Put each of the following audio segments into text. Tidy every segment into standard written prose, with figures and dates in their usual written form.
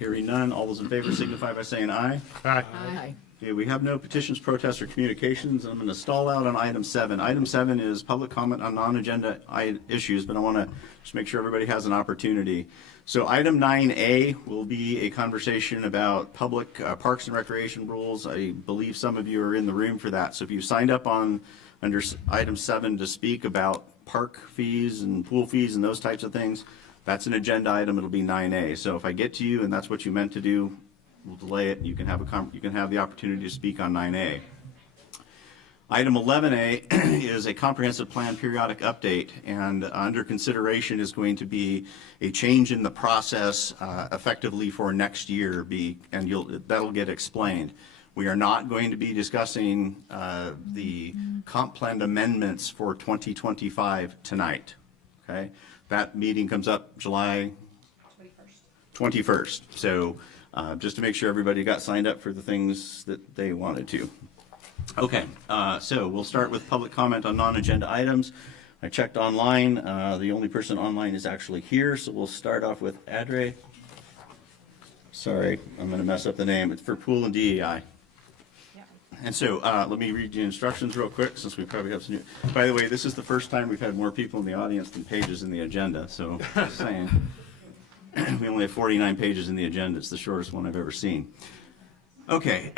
Hearing none, all those in favor signify by saying aye. Aye. Aye. Okay, we have no petitions, protests, or communications. I'm going to stall out on item 7. Item 7 is public comment on non-agenda issues, but I want to just make sure everybody has an opportunity. So item 9A will be a conversation about public parks and recreation rules. I believe some of you are in the room for that. So if you signed up under item 7 to speak about park fees and pool fees and those types of things, that's an agenda item. It'll be 9A. So if I get to you and that's what you meant to do, we'll delay it. You can have the opportunity to speak on 9A. Item 11A is a comprehensive plan periodic update, and under consideration is going to be a change in the process effectively for next year, and that'll get explained. We are not going to be discussing the comp plan amendments for 2025 tonight. Okay, that meeting comes up July 21st. So just to make sure everybody got signed up for the things that they wanted to. Okay, so we'll start with public comment on non-agenda items. I checked online. The only person online is actually here, so we'll start off with Adre. Sorry, I'm going to mess up the name. It's for pool and DEI. And so let me read the instructions real quick since we probably have some new. By the way, this is the first time we've had more people in the audience than pages in the agenda, so just saying. We only have 49 pages in the agenda. It's the shortest one I've ever seen. Okay,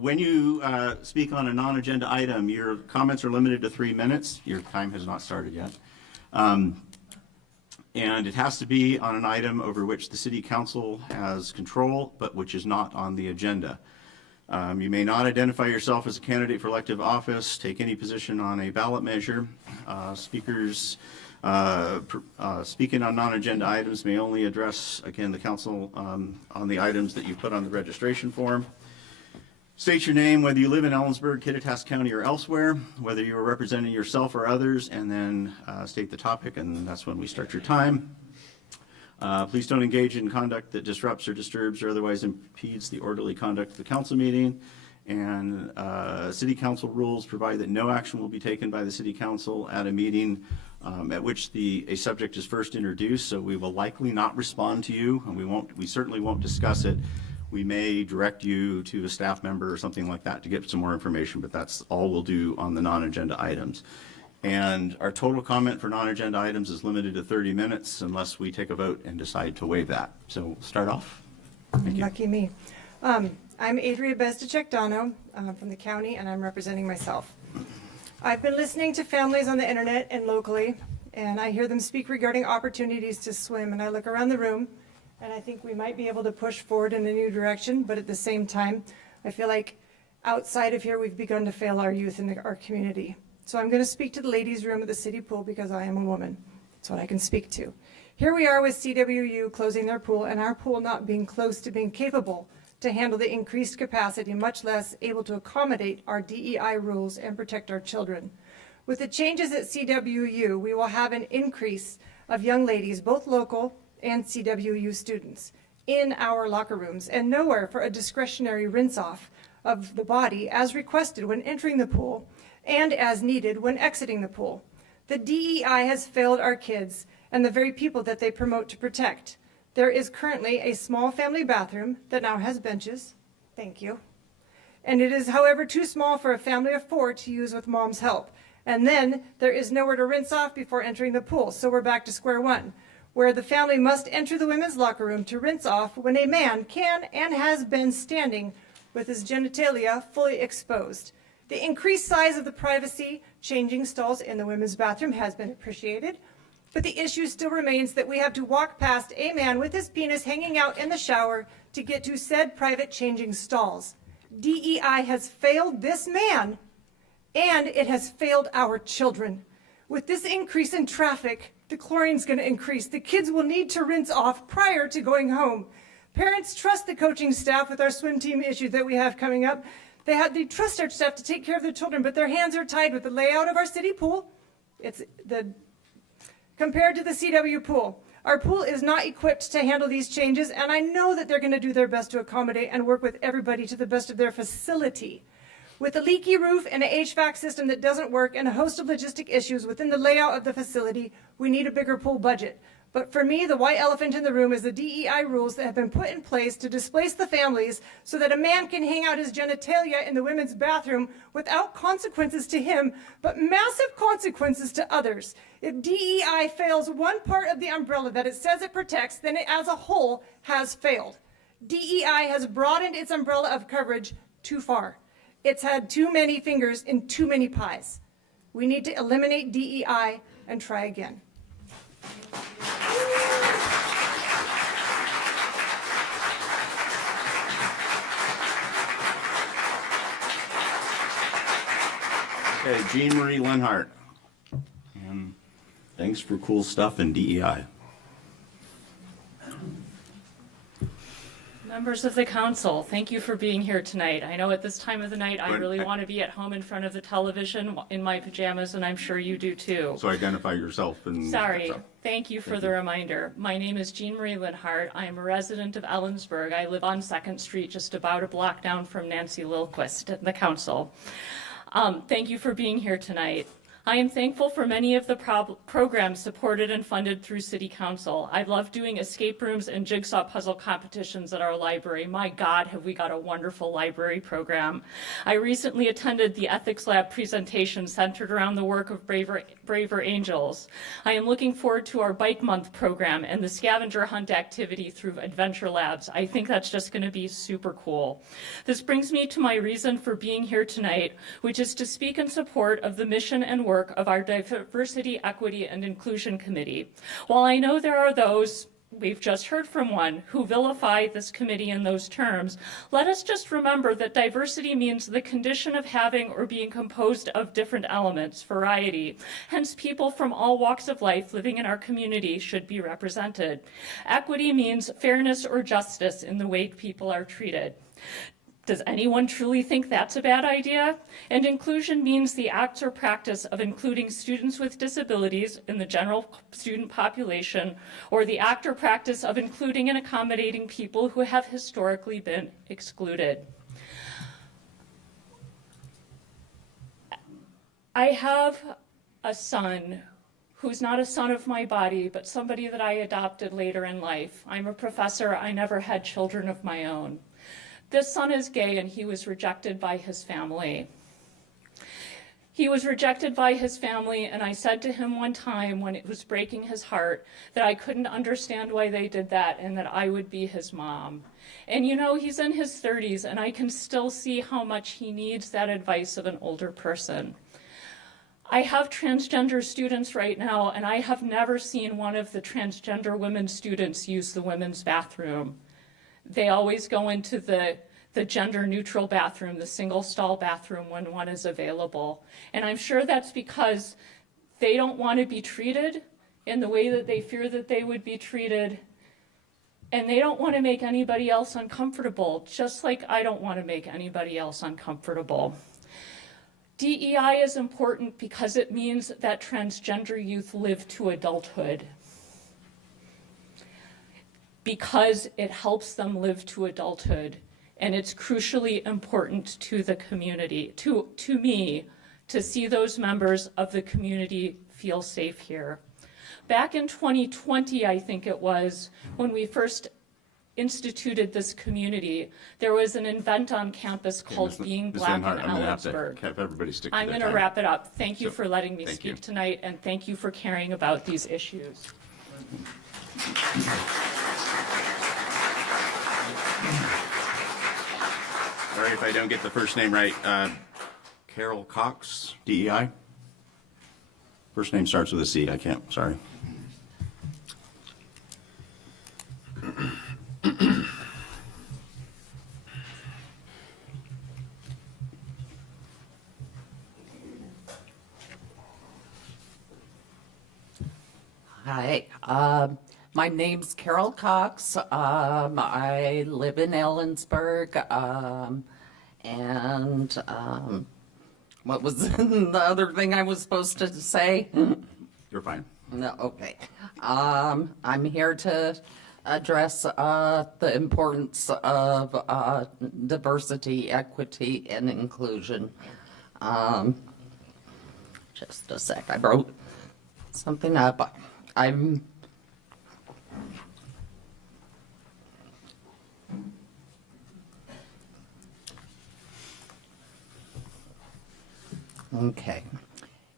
when you speak on a non-agenda item, your comments are limited to 3 minutes. Your time has not started yet. And it has to be on an item over which the city council has control, but which is not on the agenda. You may not identify yourself as a candidate for elective office, take any position on a ballot measure. Speakers speaking on non-agenda items may only address, again, the council on the items that you put on the registration form. State your name, whether you live in Ellensburg, Kittitas County, or elsewhere, whether you are representing yourself or others, and then state the topic, and that's when we start your time. Please don't engage in conduct that disrupts or disturbs or otherwise impedes the orderly conduct of the council meeting. And city council rules provide that no action will be taken by the city council at a meeting at which a subject is first introduced. So we will likely not respond to you, and we certainly won't discuss it. We may direct you to a staff member or something like that to get some more information, but that's all we'll do on the non-agenda items. And our total comment for non-agenda items is limited to 30 minutes unless we take a vote and decide to waive that. So we'll start off. Thank you. Lucky me. I'm Adria Bestacek-Dono from the county, and I'm representing myself. I've been listening to families on the internet and locally, and I hear them speak regarding opportunities to swim, and I look around the room, and I think we might be able to push forward in a new direction, but at the same time, I feel like outside of here, we've begun to fail our youth in our community. So I'm going to speak to the ladies' room at the city pool because I am a woman. That's what I can speak to. Here we are with CWU closing their pool, and our pool not being close to being capable to handle the increased capacity, much less able to accommodate our DEI rules and protect our children. With the changes at CWU, we will have an increase of young ladies, both local and CWU students, in our locker rooms, and nowhere for a discretionary rinse-off of the body as requested when entering the pool and as needed when exiting the pool. The DEI has failed our kids and the very people that they promote to protect. There is currently a small family bathroom that now has benches. Thank you. And it is, however, too small for a family of 4 to use with mom's help. And then there is nowhere to rinse off before entering the pool. So we're back to square one, where the family must enter the women's locker room to rinse off when a man can and has been standing with his genitalia fully exposed. The increased size of the privacy changing stalls in the women's bathroom has been appreciated. But the issue still remains that we have to walk past a man with his penis hanging out in the shower to get to said private changing stalls. DEI has failed this man, and it has failed our children. With this increase in traffic, the chlorine's going to increase. The kids will need to rinse off prior to going home. Parents trust the coaching staff with our swim team issue that we have coming up. They trust our staff to take care of their children, but their hands are tied with the layout of our city pool. Compared to the CW pool. Our pool is not equipped to handle these changes, and I know that they're going to do their best to accommodate and work with everybody to the best of their facility. With a leaky roof and an HVAC system that doesn't work and a host of logistic issues within the layout of the facility, we need a bigger pool budget. But for me, the white elephant in the room is the DEI rules that have been put in place to displace the families so that a man can hang out his genitalia in the women's bathroom without consequences to him, but massive consequences to others. If DEI fails one part of the umbrella that it says it protects, then it as a whole has failed. DEI has broadened its umbrella of coverage too far. It's had too many fingers in too many pies. We need to eliminate DEI and try again. Okay, Jean Marie Lenhart. And thanks for cool stuff in DEI. Members of the council, thank you for being here tonight. I know at this time of the night, I really want to be at home in front of the television in my pajamas, and I'm sure you do too. So identify yourself and. Sorry. Thank you for the reminder. My name is Jean Marie Linhart. I am a resident of Ellensburg. I live on 2nd Street, just about a block down from Nancy Lilquist, the council. Thank you for being here tonight. I am thankful for many of the programs supported and funded through City Council. I love doing escape rooms and jigsaw puzzle competitions at our library. My God, have we got a wonderful library program. I recently attended the Ethics Lab presentation centered around the work of Braver Angels. I am looking forward to our Bike Month program and the scavenger hunt activity through Adventure Labs. I think that's just going to be super cool. This brings me to my reason for being here tonight, which is to speak in support of the mission and work of our Diversity, Equity, and Inclusion Committee. While I know there are those, we've just heard from one, who vilify this committee in those terms, let us just remember that diversity means the condition of having or being composed of different elements, variety. Hence, people from all walks of life living in our community should be represented. Equity means fairness or justice in the way people are treated. Does anyone truly think that's a bad idea? And inclusion means the act or practice of including students with disabilities in the general student population, or the act or practice of including and accommodating people who have historically been excluded. I have a son who's not a son of my body, but somebody that I adopted later in life. I'm a professor. I never had children of my own. This son is gay, and he was rejected by his family. He was rejected by his family, and I said to him one time when it was breaking his heart that I couldn't understand why they did that and that I would be his mom. And you know, he's in his 30s, and I can still see how much he needs that advice of an older person. I have transgender students right now, and I have never seen one of the transgender women students use the women's bathroom. They always go into the gender-neutral bathroom, the single-stall bathroom when one is available. And I'm sure that's because they don't want to be treated in the way that they fear that they would be treated. And they don't want to make anybody else uncomfortable, just like I don't want to make anybody else uncomfortable. DEI is important because it means that transgender youth live to adulthood. Because it helps them live to adulthood. And it's crucially important to the community, to me, to see those members of the community feel safe here. Back in 2020, I think it was, when we first instituted this community, there was an event on campus called Being Black in Ellensburg. I'm going to wrap it up. Thank you for letting me speak tonight, and thank you for caring about these issues. Sorry if I don't get the first name right. Carol Cox, DEI. First name starts with a C. I can't, sorry. Hi, my name's Carol Cox. I live in Ellensburg. What was the other thing I was supposed to say? You're fine. No, okay. I'm here to address the importance of diversity, equity, and inclusion. Just a sec. I wrote something up. Okay.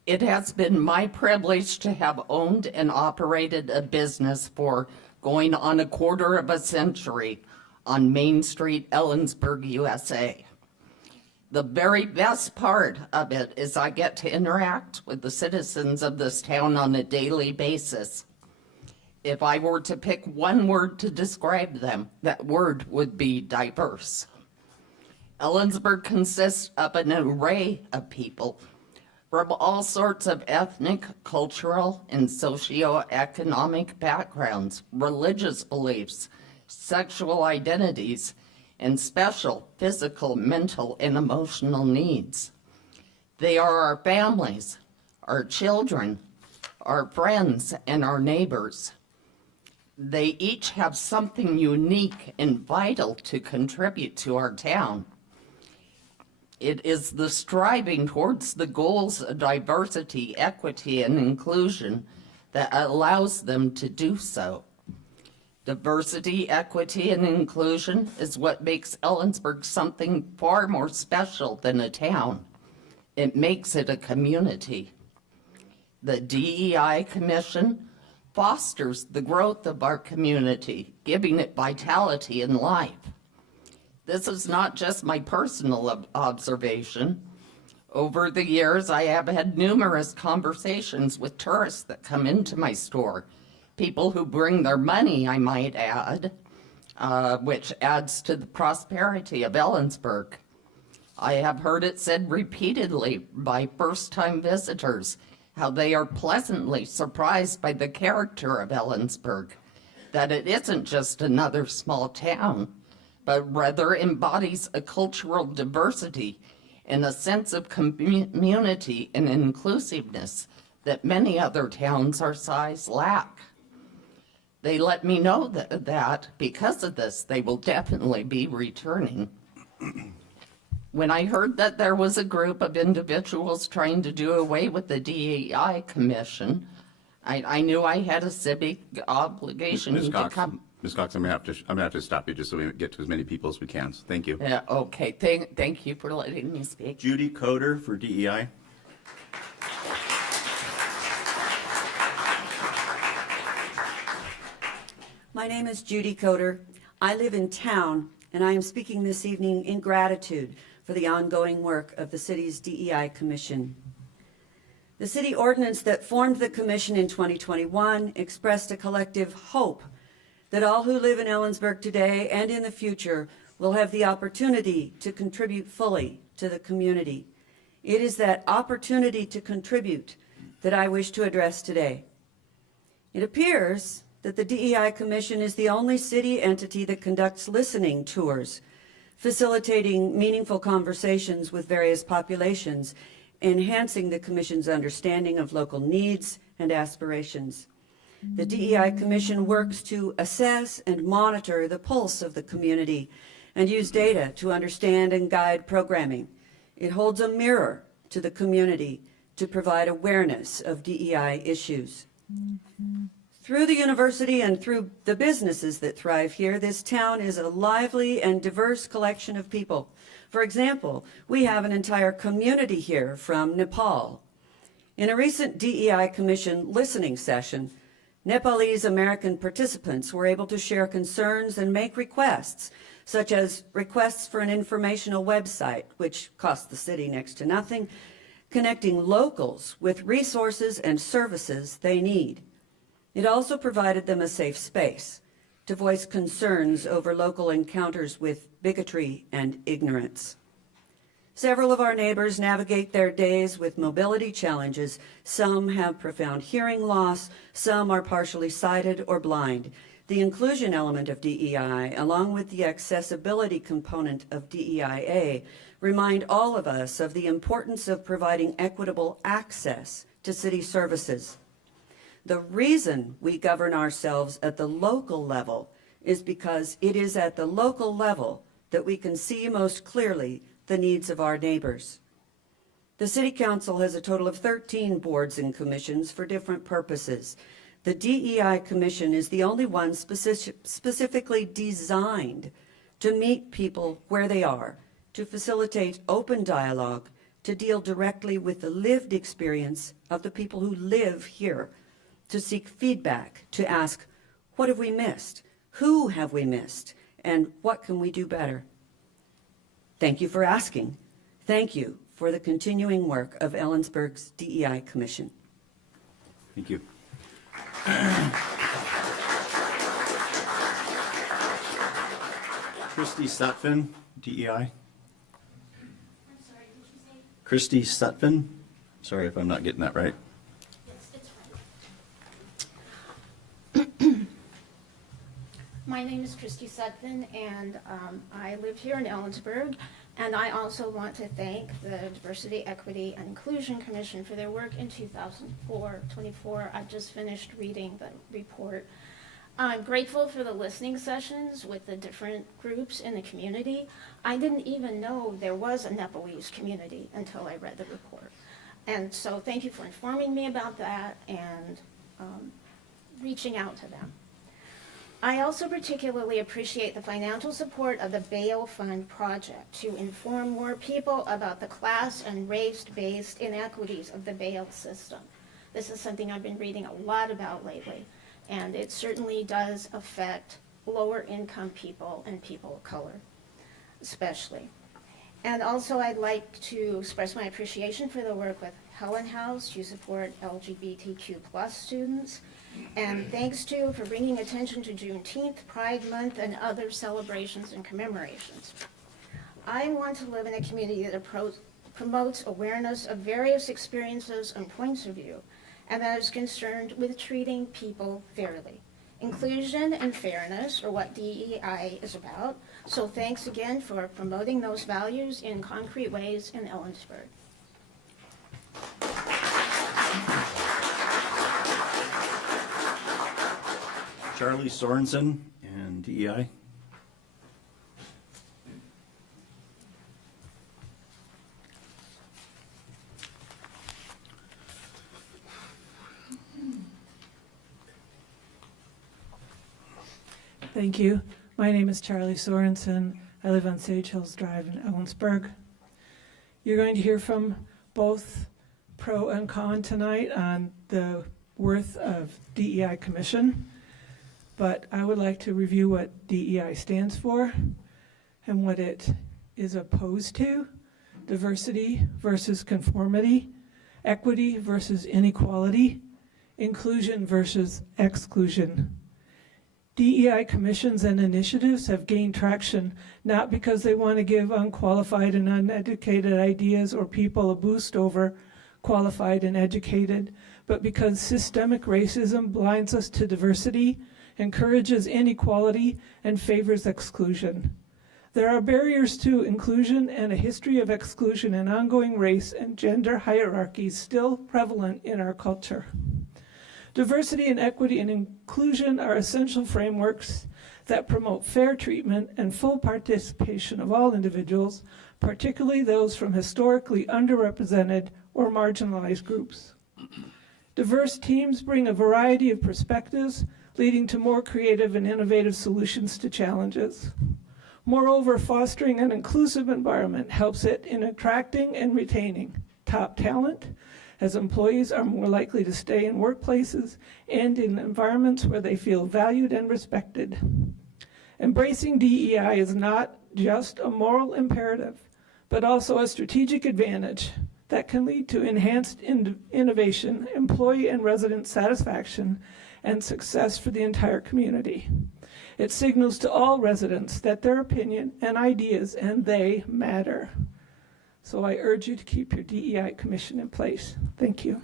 It has been my privilege to have owned and operated a business for going on a quarter of a century on Main Street, Ellensburg, USA. The very best part of it is I get to interact with the citizens of this town on a daily basis. If I were to pick one word to describe them, that word would be diverse. Ellensburg consists of an array of people from all sorts of ethnic, cultural, and socioeconomic backgrounds, religious beliefs, sexual identities, and special physical, mental, and emotional needs. They are our families, our children, our friends, and our neighbors. They each have something unique and vital to contribute to our town. It is the striving towards the goals of diversity, equity, and inclusion that allows them to do so. Diversity, equity, and inclusion is what makes Ellensburg something far more special than a town. It makes it a community. The DEI Commission fosters the growth of our community, giving it vitality and life. This is not just my personal observation. Over the years, I have had numerous conversations with tourists that come into my store, people who bring their money, I might add, which adds to the prosperity of Ellensburg. I have heard it said repeatedly by first-time visitors how they are pleasantly surprised by the character of Ellensburg, that it isn't just another small town, but rather embodies a cultural diversity and a sense of community and inclusiveness that many other towns our size lack. They let me know that because of this, they will definitely be returning. When I heard that there was a group of individuals trying to do away with the DEI Commission, I knew I had a civic obligation Ms. to Cox, come. Ms. Cox, I'm gonna have to stop you just so we get to as many people as we can. So thank you. Yeah, okay, thank you for letting me speak. Judy Coder for DEI. My name is Judy Coder. I live in town, and I am speaking this evening in gratitude for the ongoing work of the city's DEI Commission. The city ordinance that formed the commission in 2021 expressed a collective hope that all who live in Ellensburg today and in the future will have the opportunity to contribute fully to the community. It is that opportunity to contribute that I wish to address today. It appears that the DEI Commission is the only city entity that conducts listening tours, facilitating meaningful conversations with various populations, enhancing the Commission's understanding of local needs and aspirations. The DEI Commission works to assess and monitor the pulse of the community and use data to understand and guide programming. It holds a mirror to the community to provide awareness of DEI issues. Through the university and through the businesses that thrive here, this town is a lively and diverse collection of people. For example, we have an entire community here from Nepal. In a recent DEI Commission listening session, Nepalese American participants were able to share concerns and make requests, such as requests for an informational website, which cost the city next to nothing, connecting locals with resources and services they need. It also provided them a safe space to voice concerns over local encounters with bigotry and ignorance. Several of our neighbors navigate their days with mobility challenges. Some have profound hearing loss, some are partially sighted or blind. The inclusion element of DEI, along with the accessibility component of DEIA, remind all of us of the importance of providing equitable access to city services. The reason we govern ourselves at the local level is because it is at the local level that we can see most clearly the needs of our neighbors. The City Council has a total of 13 boards and commissions for different purposes. The DEI Commission is the only one specifically designed to meet people where they are, to facilitate open dialogue, to deal directly with the lived experience of the people who live here, to seek feedback, to ask, what have we missed? Who have we missed? And what can we do better? Thank you for asking. Thank you for the continuing work of Ellensburg's DEI Commission. Thank you. Christy Sutphin, DEI. I'm sorry, did you say? Christy Sutphin. Sorry if I'm not getting that right. It's fine. My name is Christy Sutphin, and I live here in Ellensburg. And I also want to thank the Diversity, Equity, and Inclusion Commission for their work in 2024. I just finished reading the report. I'm grateful for the listening sessions with the different groups in the community. I didn't even know there was a Nepalese community until I read the report. And so thank you for informing me about that and reaching out to them. I also particularly appreciate the financial support of the Bail Fund project to inform more people about the class and race-based inequities of the bail system. This is something I've been reading a lot about lately, and it certainly does affect lower income people and people of color, especially. And also I'd like to express my appreciation for the work with Helen House to support LGBTQ+ students. And thanks to for bringing attention to Juneteenth, Pride Month, and other celebrations and commemorations. I want to live in a community that promotes awareness of various experiences and points of view, and that is concerned with treating people fairly. Inclusion and fairness are what DEI is about, so thanks again for promoting those values in concrete ways in Ellensburg. Charlie Sorensen and DEI. Thank you. My name is Charlie Sorensen. I live on Sage Hills Drive in Ellensburg. You're going to hear from both pro and con tonight on the worth of DEI Commission, but I would like to review what DEI stands for and what it is opposed to: diversity versus conformity, equity versus inequality, inclusion versus exclusion. DEI commissions and initiatives have gained traction not because they want to give unqualified and uneducated ideas or people a boost over qualified and educated, but because systemic racism blinds us to diversity, encourages inequality, and favors exclusion. There are barriers to inclusion and a history of exclusion and ongoing race and gender hierarchies still prevalent in our culture. Diversity and equity and inclusion are essential frameworks that promote fair treatment and full participation of all individuals, particularly those from historically underrepresented or marginalized groups. Diverse teams bring a variety of perspectives, leading to more creative and innovative solutions to challenges. Moreover, fostering an inclusive environment helps it in attracting and retaining top talent, as employees are more likely to stay in workplaces and in environments where they feel valued and respected. Embracing DEI is not just a moral imperative, but also a strategic advantage that can lead to enhanced innovation, employee and resident satisfaction, and success for the entire community. It signals to all residents that their opinion and ideas and they matter. So I urge you to keep your DEI commission in place. Thank you.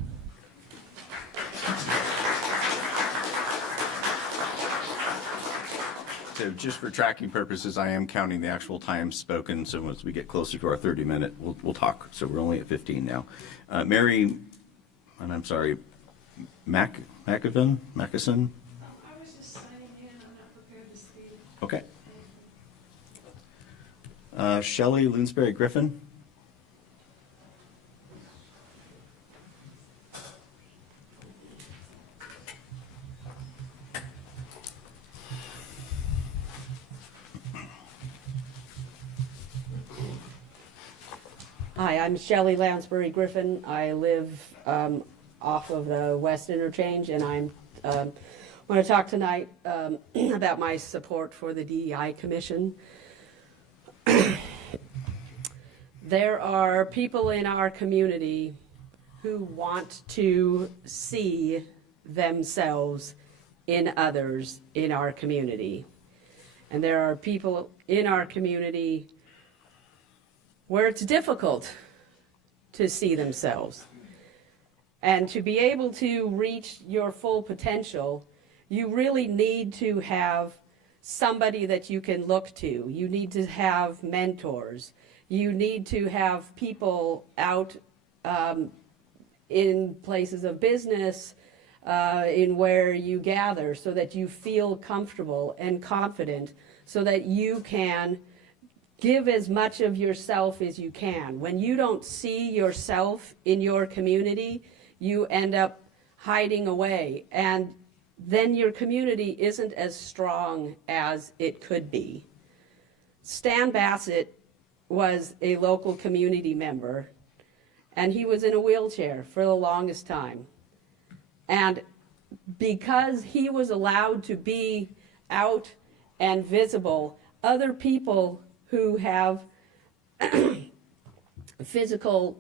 So just for tracking purposes, I am counting the actual time spoken, so once we get closer to our 30-minute, we'll talk. So we're only at 15 now. Mary, and I'm sorry, Mackison? I was just signing in. I'm not prepared to speak. Okay. Shelley Lunsberry Griffin. Hi, I'm Shelley Lansbury Griffin. I live off of the West Interchange, and I'm want to talk tonight about my support for the DEI Commission. There are people in our community who want to see themselves in others in our community. And there are people in our community where it's difficult to see themselves. And to be able to reach your full potential, you really need to have somebody that you can look to. You need to have mentors. You need to have people out in places of business, in where you gather, so that you feel comfortable and confident, so that you can give as much of yourself as you can. When you don't see yourself in your community, you end up hiding away, and then your community isn't as strong as it could be. Stan Bassett was a local community member, and he was in a wheelchair for the longest time. And because he was allowed to be out and visible, other people who have physical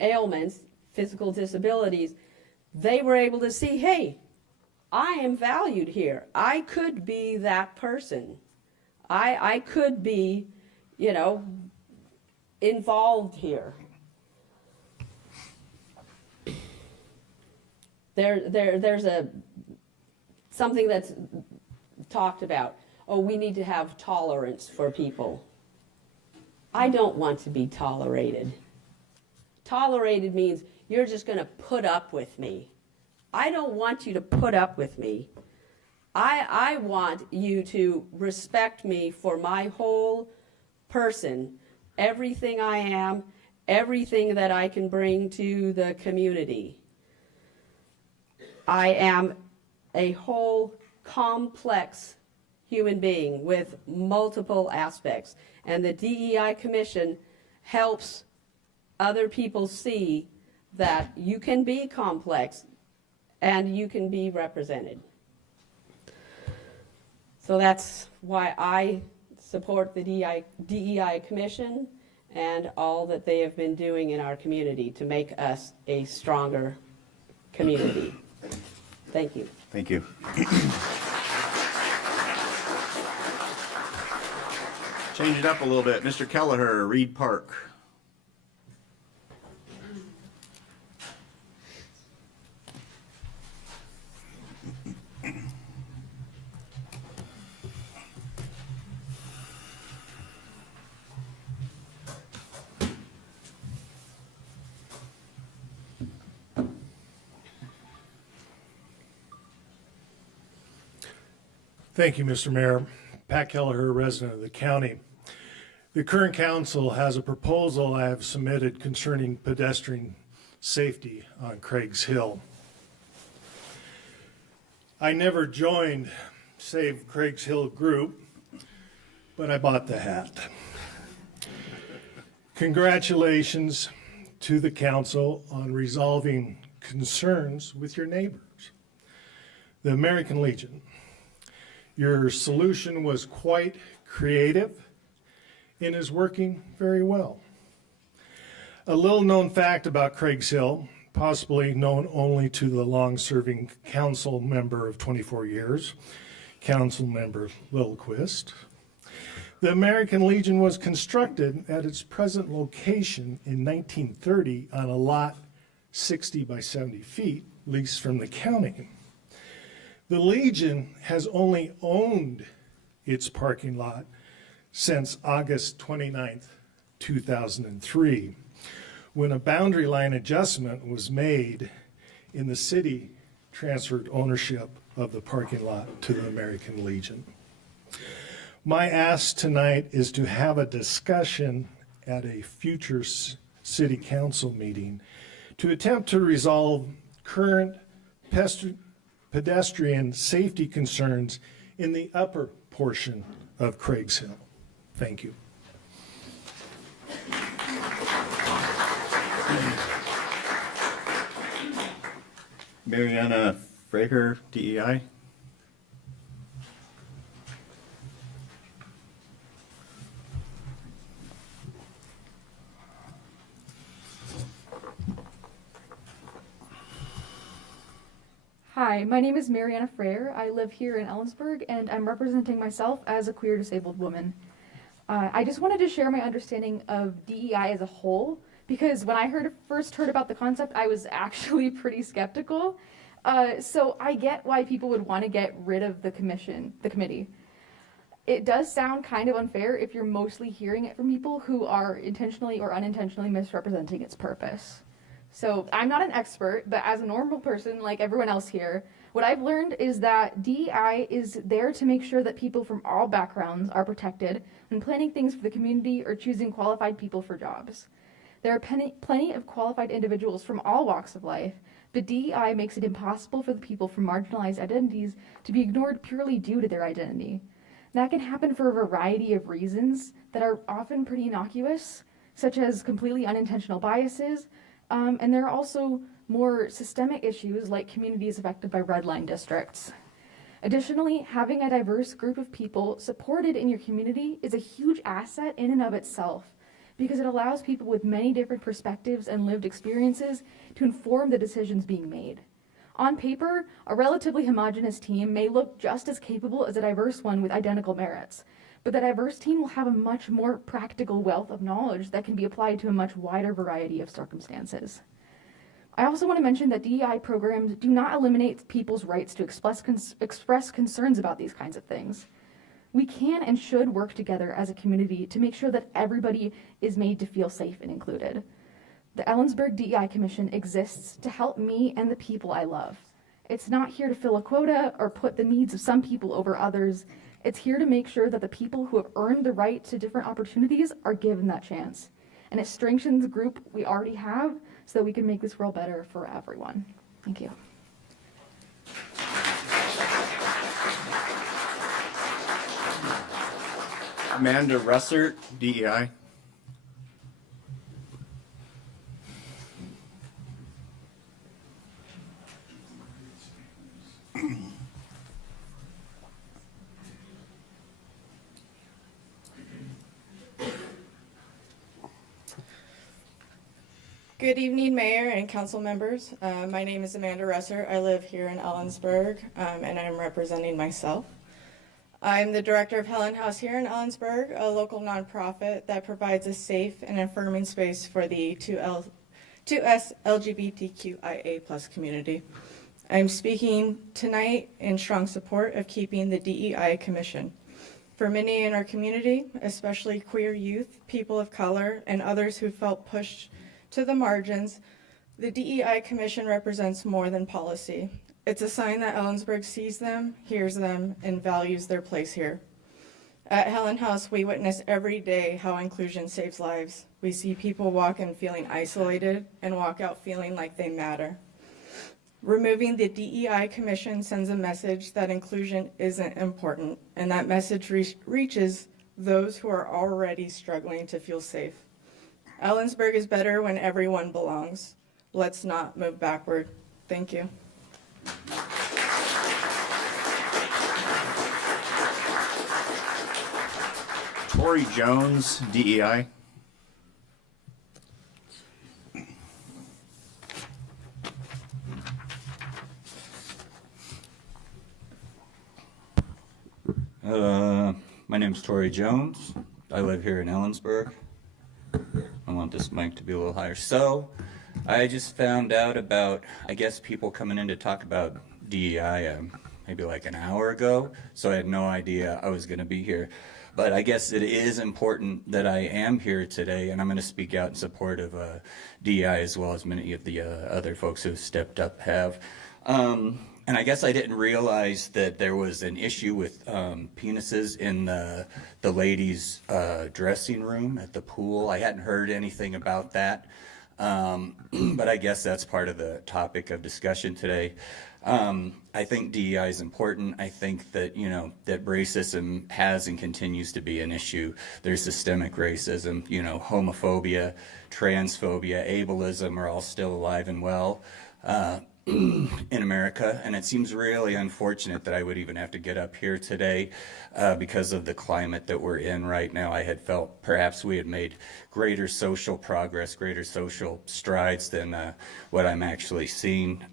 ailments, physical disabilities, they were able to see, hey, I am valued here. I could be that person. I could be, involved here. There's something that's talked about. Oh, we need to have tolerance for people. I don't want to be tolerated. Tolerated means you're just going to put up with me. I don't want you to put up with me. I want you to respect me for my whole person, everything I am, everything that I can bring to the community. I am a whole complex human being with multiple aspects, and the DEI Commission helps other people see that you can be complex and you can be represented. So that's why I support the DEI Commission and all that they have been doing in our community to make us a stronger community. Thank you. Thank you. Change it up a little bit. Mr. Kelleher, Reed Park. Thank you, Mr. Mayor. Pat Kelleher, resident of the county. The current council has a proposal I have submitted concerning pedestrian safety on Craig's Hill. I never joined Save Craig's Hill group, but I bought the hat. Congratulations to the council on resolving concerns with your neighbors. The American Legion. Your solution was quite creative and is working very well. A little known fact about Craig's Hill, possibly known only to the long-serving council member of 24 years, Council Member Lilquist. The American Legion was constructed at its present location in 1930 on a lot 60 by 70 feet leased from the county. The Legion has only owned its parking lot since August 29th, 2003, when a boundary line adjustment was made and the city transferred ownership of the parking lot to the American Legion. My ask tonight is to have a discussion at a future city council meeting to attempt to resolve current pedestrian safety concerns in the upper portion of Craig's Hill. Thank you. Mariana Frager, DEI. Hi, my name is Mariana Freyer. I live here in Ellensburg, and I'm representing myself as a queer disabled woman. I just wanted to share my understanding of DEI as a whole, because when I first heard about the concept, I was actually pretty skeptical. So I get why people would want to get rid of the committee. It does sound kind of unfair if you're mostly hearing it from people who are intentionally or unintentionally misrepresenting its purpose. So I'm not an expert, but as a normal person like everyone else here, what I've learned is that DEI is there to make sure that people from all backgrounds are protected when planning things for the community or choosing qualified people for jobs. There are plenty of qualified individuals from all walks of life, but DEI makes it impossible for the people from marginalized identities to be ignored purely due to their identity. That can happen for a variety of reasons that are often pretty innocuous, such as completely unintentional biases, and there are also more systemic issues like communities affected by red line districts. Additionally, having a diverse group of people supported in your community is a huge asset in and of itself, because it allows people with many different perspectives and lived experiences to inform the decisions being made. On paper, a relatively homogeneous team may look just as capable as a diverse one with identical merits, but the diverse team will have a much more practical wealth of knowledge that can be applied to a much wider variety of circumstances. I also want to mention that DEI programs do not eliminate people's rights to express concerns about these kinds of things. We can and should work together as a community to make sure that everybody is made to feel safe and included. The Ellensburg DEI Commission exists to help me and the people I love. It's not here to fill a quota or put the needs of some people over others. It's here to make sure that the people who have earned the right to different opportunities are given that chance. And it strengthens the group we already have so that we can make this world better for everyone. Thank you. Amanda Russert, DEI. Good evening, Mayor and council members. My name is Amanda Russer. I live here in Ellensburg, and I'm representing myself. I'm the director of Helen House here in Ellensburg, a local nonprofit that provides a safe and affirming space for the 2S LGBTQIA+ community. I'm speaking tonight in strong support of keeping the DEI Commission. For many in our community, especially queer youth, people of color, and others who felt pushed to the margins, the DEI Commission represents more than policy. It's a sign that Ellensburg sees them, hears them, and values their place here. At Helen House, we witness every day how inclusion saves lives. We see people walk in feeling isolated and walk out feeling like they matter. Removing the DEI Commission sends a message that inclusion isn't important, and that message reaches those who are already struggling to feel safe. Ellensburg is better when everyone belongs. Let's not move backward. Thank you. Tori Jones, DEI. My name's Tori Jones. I live here in Ellensburg. I want this mic to be a little higher. So, I just found out about, I guess, people coming in to talk about DEI maybe like an hour ago, so I had no idea I was going to be here. But I guess it is important that I am here today, and I'm going to speak out in support of DEI as well as many of the other folks who have stepped up have. And I guess I didn't realize that there was an issue with penises in the ladies' dressing room at the pool. I hadn't heard anything about that. But I guess that's part of the topic of discussion today. I think DEI is important. I think that, that racism has and continues to be an issue. There's systemic racism, homophobia, transphobia, ableism are all still alive and well in America. And it seems really unfortunate that I would even have to get up here today because of the climate that we're in right now. I had felt perhaps we had made greater social progress, greater social strides than what I'm actually seeing.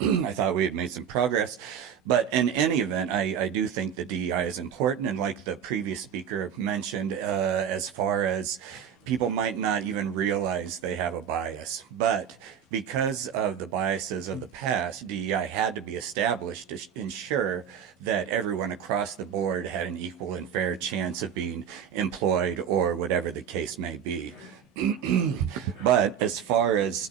I thought we had made some progress. But in any event, I do think the DEI is important. And like the previous speaker mentioned, as far as people might not even realize they have a bias. But because of the biases of the past, DEI had to be established to ensure that everyone across the board had an equal and fair chance of being employed or whatever the case may be. But as far as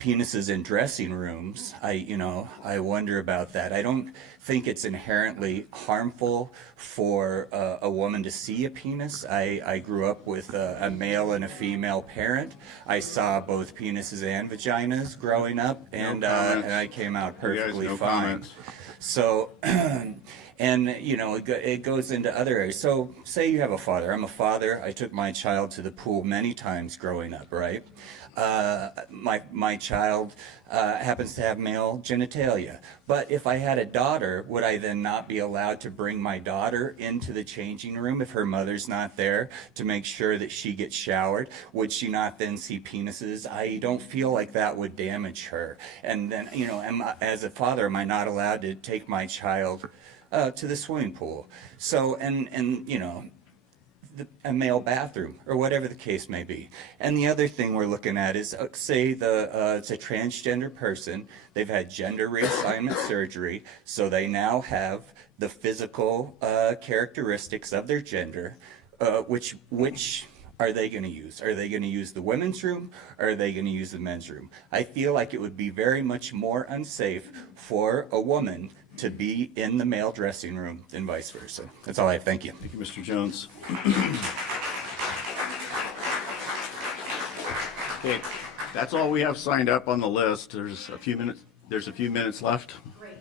penises in dressing rooms, I wonder about that. I don't think it's inherently harmful for a woman to see a penis. I grew up with a male and a female parent. I saw both penises and vaginas growing up, and I came out perfectly fine. Comments. So, and it goes into other areas. So say you have a father. I'm a father. I took my child to the pool many times growing up, right? My child happens to have male genitalia. But if I had a daughter, would I then not be allowed to bring my daughter into the changing room if her mother's not there to make sure that she gets showered? Would she not then see penises? I don't feel like that would damage her. And then, as a father, am I not allowed to take my child to the swimming pool? So, a male bathroom, or whatever the case may be. And the other thing we're looking at is, say it's a transgender person, they've had gender reassignment surgery, so they now have the physical characteristics of their gender, which are they going to use? Are they going to use the women's room, or are they going to use the men's room? I feel like it would be very much more unsafe for a woman to be in the male dressing room than vice versa. That's all I have. Thank you. Thank you, Mr. Jones. Okay, that's all we have signed up on the list. There's a few minutes left. Great.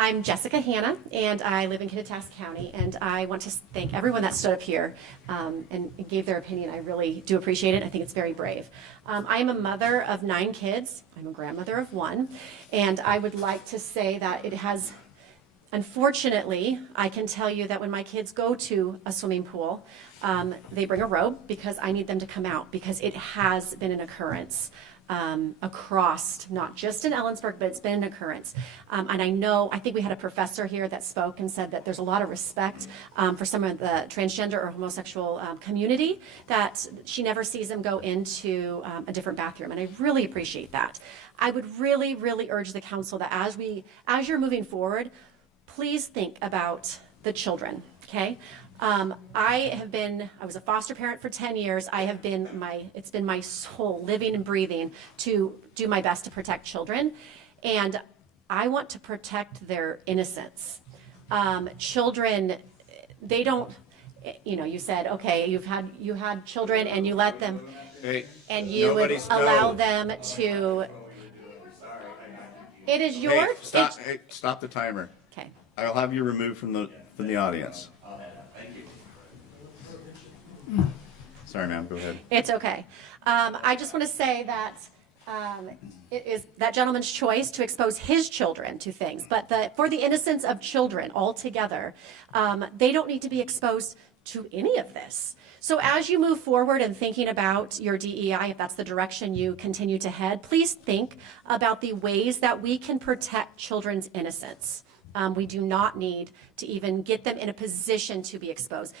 I'm Jessica Hanna, and I live in Kittitas County, and I want to thank everyone that stood up here and gave their opinion. I really do appreciate it. I think it's very brave. I am a mother of 9 kids. I'm a grandmother of 1, and I would like to say that it has, unfortunately, I can tell you that when my kids go to a swimming pool, they bring a robe because I need them to come out, because it has been an occurrence. Across, not just in Ellensburg, but it's been an occurrence. And I think we had a professor here that spoke and said that there's a lot of respect for some of the transgender or homosexual community, that she never sees them go into a different bathroom. And I really appreciate that. I would really, really urge the council that as you're moving forward, please think about the children, okay? I was a foster parent for 10 years. It's been my soul, living and breathing, to do my best to protect children. And I want to protect their innocence. Children, they don't, you said, okay, you had children and you let them, and you would allow them to, it is yours. Stop the timer. Okay. I'll have you removed from the audience. Sorry, ma'am, go ahead. It's okay. I just want to say that it is that gentleman's choice to expose his children to things, but for the innocence of children altogether, they don't need to be exposed to any of this. So as you move forward and thinking about your DEI, if that's the direction you continue to head, please think about the ways that we can protect children's innocence. We do not need to even get them in a position to be exposed.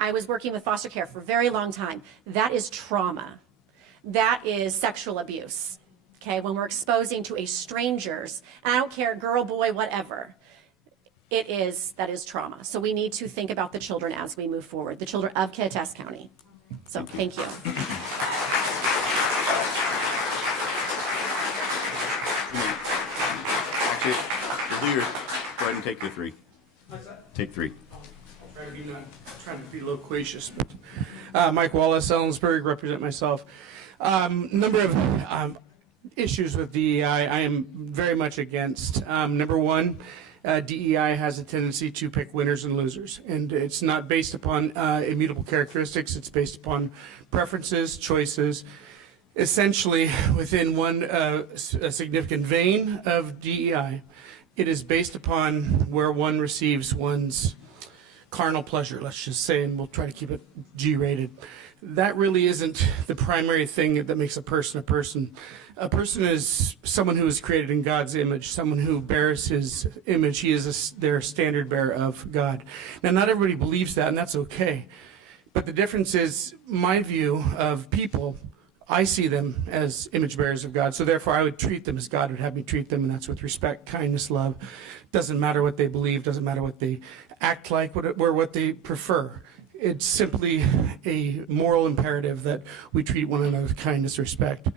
I was working with foster care for a very long time. That is trauma. That is sexual abuse. Okay, when we're exposing to strangers, and I don't care, girl, boy, whatever, that is trauma. So we need to think about the children as we move forward, the children of Kittitas County. So thank you. Actually, go ahead and take the 3. What's that? Take 3. I'll try to be not trying to be loquacious, but Mike Wallace, Ellensburg, represent myself. Number of issues with DEI I am very much against. Number one, DEI has a tendency to pick winners and losers, and it's not based upon immutable characteristics. It's based upon preferences, choices. Essentially, within one a significant vein of DEI, it is based upon where one receives one's carnal pleasure, let's just say, and we'll try to keep it G-rated. That really isn't the primary thing that makes a person a person. A person is someone who is created in God's image, someone who bears his image. He is their standard bearer of God. Now, not everybody believes that, and that's okay. But the difference is my view of people, I see them as image bearers of God, so therefore I would treat them as God would have me treat them, and that's with respect, kindness, love. Doesn't matter what they believe, doesn't matter what they act like, or what they prefer. It's simply a moral imperative that we treat one another with kindness, respect.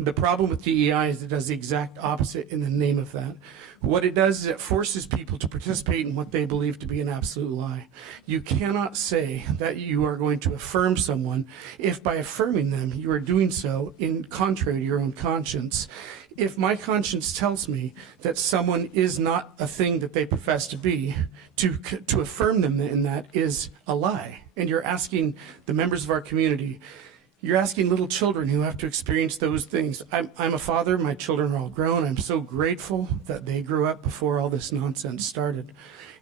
The problem with DEI is it does the exact opposite in the name of that. What it does is it forces people to participate in what they believe to be an absolute lie. You cannot say that you are going to affirm someone if by affirming them you are doing so in contrary to your own conscience. If my conscience tells me that someone is not a thing that they profess to be, to affirm them in that is a lie. And you're asking the members of our community, you're asking little children who have to experience those things. I'm a father, my children are all grown. I'm so grateful that they grew up before all this nonsense started,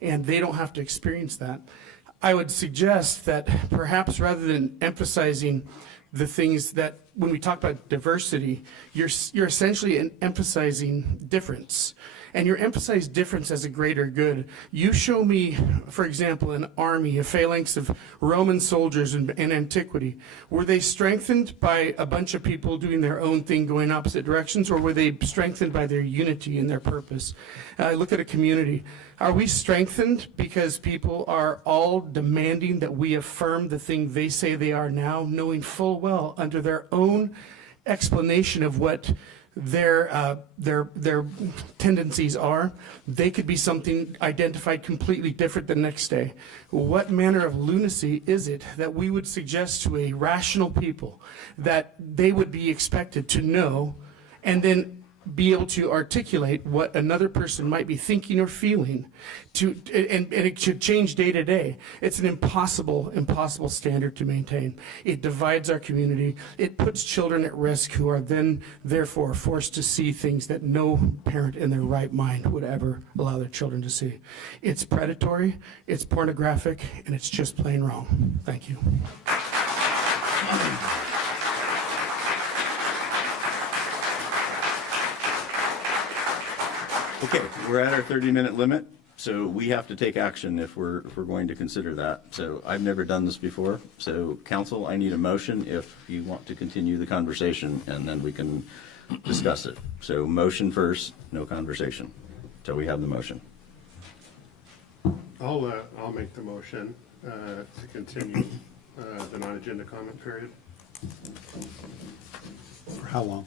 and they don't have to experience that. I would suggest that perhaps rather than emphasizing the things that, when we talk about diversity, you're essentially emphasizing difference. And you're emphasizing difference as a greater good. You show me, for example, an army, a phalanx of Roman soldiers in antiquity. Were they strengthened by a bunch of people doing their own thing, going opposite directions, or were they strengthened by their unity and their purpose? Look at a community. Are we strengthened because people are all demanding that we affirm the thing they say they are now, knowing full well under their own explanation of what their tendencies are, they could be something identified completely different the next day. What manner of lunacy is it that we would suggest to a rational people that they would be expected to know and then be able to articulate what another person might be thinking or feeling, and it should change day to day. It's an impossible standard to maintain. It divides our community. It puts children at risk who are then therefore forced to see things that no parent in their right mind would ever allow their children to see. It's predatory, it's pornographic, and it's just plain wrong. Thank you. Okay, we're at our 30-minute limit, so we have to take action if we're going to consider that. So I've never done this before. So council, I need a motion if you want to continue the conversation, and then we can discuss it. So motion first, no conversation, till we have the motion. I'll make the motion to continue the non-agenda comment period. For how long?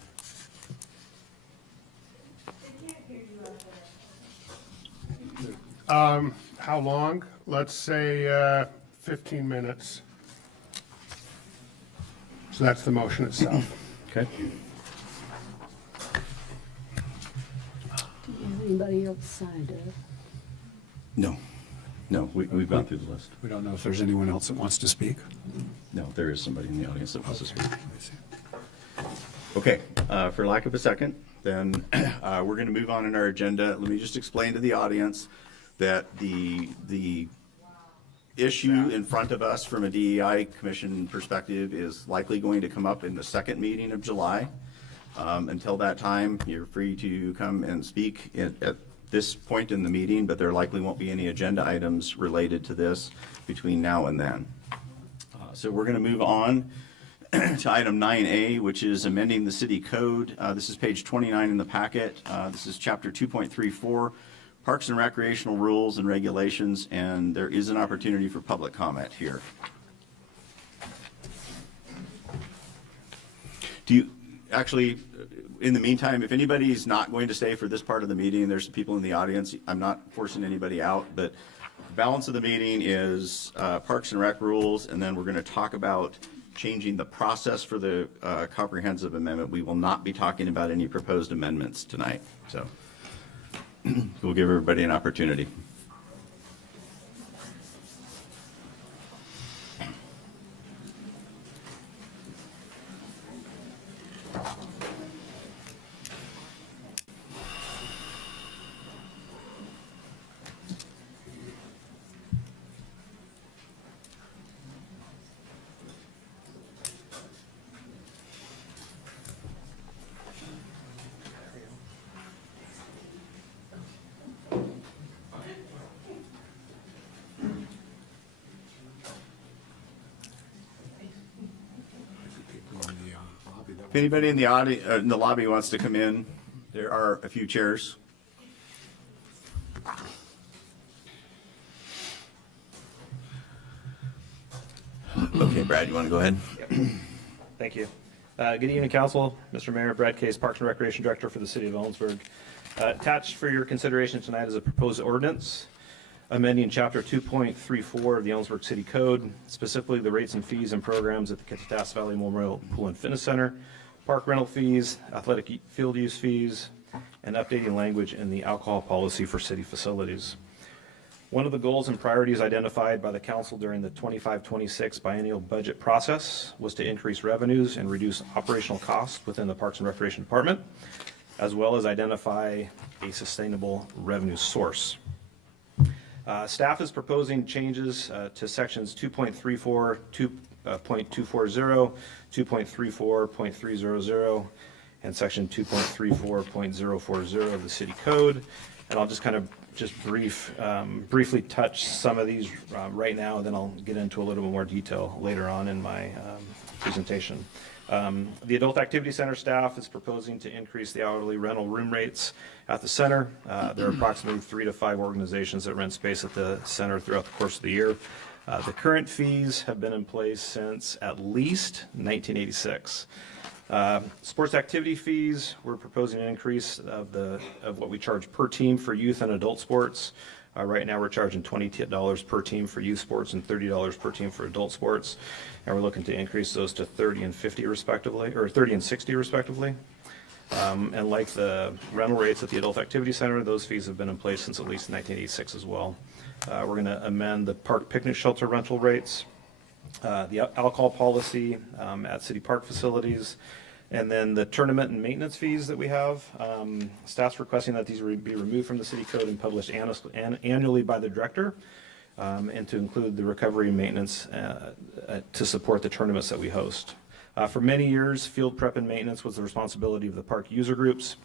How long? Let's say 15 minutes. So that's the motion itself. Okay. Do you have anybody else signed up? No, we've gone through the list. We don't know if there's anyone else that wants to speak. No, there is somebody in the audience that wants to speak. Okay, for lack of a second, then we're going to move on in our agenda. Let me just explain to the audience that the issue in front of us from a DEI commission perspective is likely going to come up in the second meeting of July. Until that time, you're free to come and speak at this point in the meeting, but there likely won't be any agenda items related to this between now and then. So we're going to move on to item 9A, which is amending the city code. This is page 29 in the packet. This is chapter 2.34, Parks and Recreational Rules and Regulations, and there is an opportunity for public comment here. Do you, actually, in the meantime, if anybody's not going to stay for this part of the meeting, there's people in the audience. I'm not forcing anybody out, but balance of the meeting is Parks and Rec rules, and then we're going to talk about changing the process for the comprehensive amendment. We will not be talking about any proposed amendments tonight, so we'll give everybody an opportunity. If anybody in the lobby wants to come in, there are a few chairs. Okay, Brad, you want to go ahead? Thank you. Good evening, Council. Mr. Mayor, Brad Case, Parks and Recreation Director for the City of Ellensburg. Attached for your consideration tonight is a proposed ordinance amending Chapter 2.34 of the Ellensburg City Code, specifically the rates and fees and programs at the Kittitas Valley Memorial Pool and Fitness Center, park rental fees, athletic field use fees, and updating language in the alcohol policy for city facilities. One of the goals and priorities identified by the council during the 25-26 biennial budget process was to increase revenues and reduce operational costs within the Parks and Recreation Department, as well as identify a sustainable revenue source. Staff is proposing changes to sections 2.34, 2.240, 2.34.300, and section 2.34.040 of the city code. And I'll just kind of briefly touch some of these right now, and then I'll get into a little bit more detail later on in my presentation. The Adult Activity Center staff is proposing to increase the hourly rental room rates at the center. There are approximately 3 to 5 organizations that rent space at the center throughout the course of the year. The current fees have been in place since at least 1986. Sports activity fees, we're proposing an increase of what we charge per team for youth and adult sports. Right now, we're charging $20 per team for youth sports and $30 per team for adult sports, and we're looking to increase those to $30 and $50 respectively, or $30 and $60 respectively. And like the rental rates at the Adult Activity Center, those fees have been in place since at least 1986 as well. We're going to amend the park picnic shelter rental rates, the alcohol policy at city park facilities, and then the tournament and maintenance fees that we have. Staff's requesting that these be removed from the city code and published annually by the director, and to include the recovery and maintenance to support the tournaments that we host. For many years, field prep and maintenance was the responsibility of the park user groups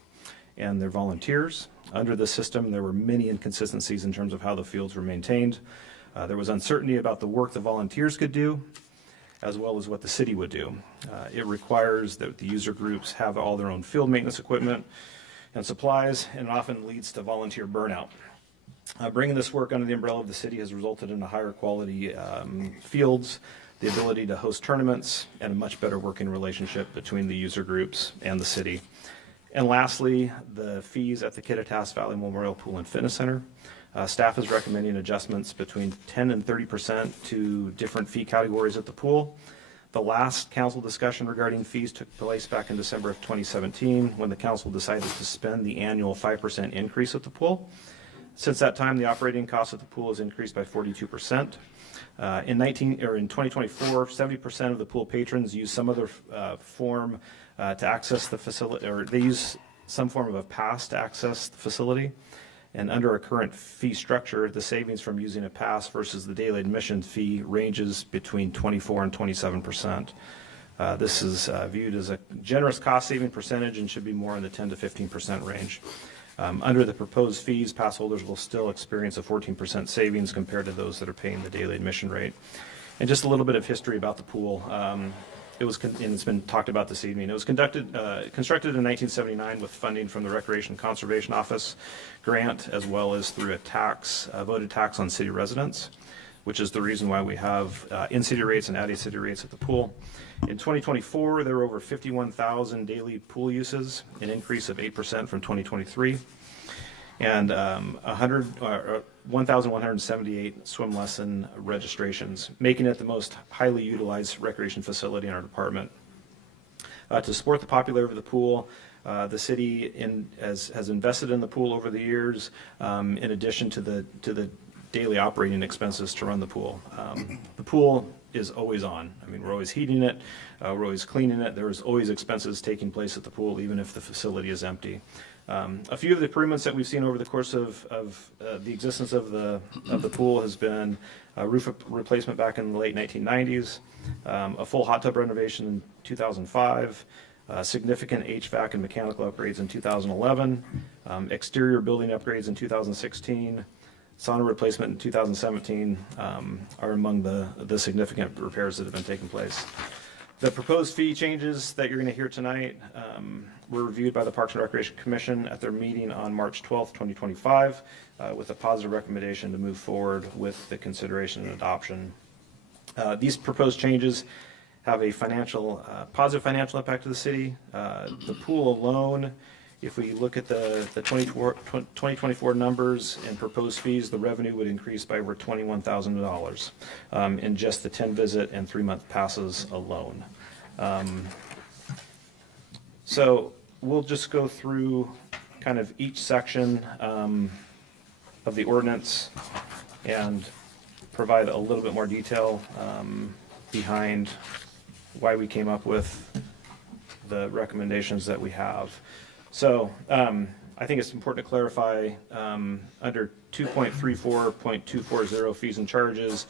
and their volunteers. Under the system, there were many inconsistencies in terms of how the fields were maintained. There was uncertainty about the work the volunteers could do, as well as what the city would do. It requires that the user groups have all their own field maintenance equipment and supplies, and often leads to volunteer burnout. Bringing this work under the umbrella of the city has resulted in a higher quality fields, the ability to host tournaments, and a much better working relationship between the user groups and the city. And lastly, the fees at the Kittitas Valley Memorial Pool and Fitness Center. Staff is recommending adjustments between 10 and 30% to different fee categories at the pool. The last council discussion regarding fees took place back in December of 2017, when the council decided to spend the annual 5% increase at the pool. Since that time, the operating cost of the pool has increased by 42%. In 2024, 70% of the pool patrons use some other form to access the facility, or they use some form of a pass to access the facility. And under our current fee structure, the savings from using a pass versus the daily admission fee ranges between 24 and 27%. This is viewed as a generous cost-saving percentage and should be more in the 10 to 15% range. Under the proposed fees, pass holders will still experience a 14% savings compared to those that are paying the daily admission rate. And just a little bit of history about the pool. And it's been talked about this evening. It was constructed in 1979 with funding from the Recreation Conservation Office grant, as well as through a voted tax on city residents, which is the reason why we have in-city rates and out-of-city rates at the pool. In 2024, there were over 51,000 daily pool uses, an increase of 8% from 2023. And 1,178 swim lesson registrations, making it the most highly utilized recreation facility in our department. To support the popularity of the pool, the city has invested in the pool over the years, in addition to the daily operating expenses to run the pool. The pool is always on. I mean, we're always heating it, we're always cleaning it. There's always expenses taking place at the pool, even if the facility is empty. A few of the improvements that we've seen over the course of the existence of the pool has been a roof replacement back in the late 1990s, a full hot tub renovation in 2005, significant HVAC and mechanical upgrades in 2011, exterior building upgrades in 2016, sauna replacement in 2017 are among the significant repairs that have been taking place. The proposed fee changes that you're going to hear tonight were reviewed by the Parks and Recreation Commission at their meeting on March 12th, 2025, with a positive recommendation to move forward with the consideration and adoption. These proposed changes have a positive financial impact to the city. The pool alone, if we look at the 2024 numbers and proposed fees, the revenue would increase by over $21,000 in just the 10 visit and 3-month passes alone. So we'll just go through kind of each section of the ordinance and provide a little bit more detail behind why we came up with the recommendations that we have. So I think it's important to clarify under 2.34.240 fees and charges,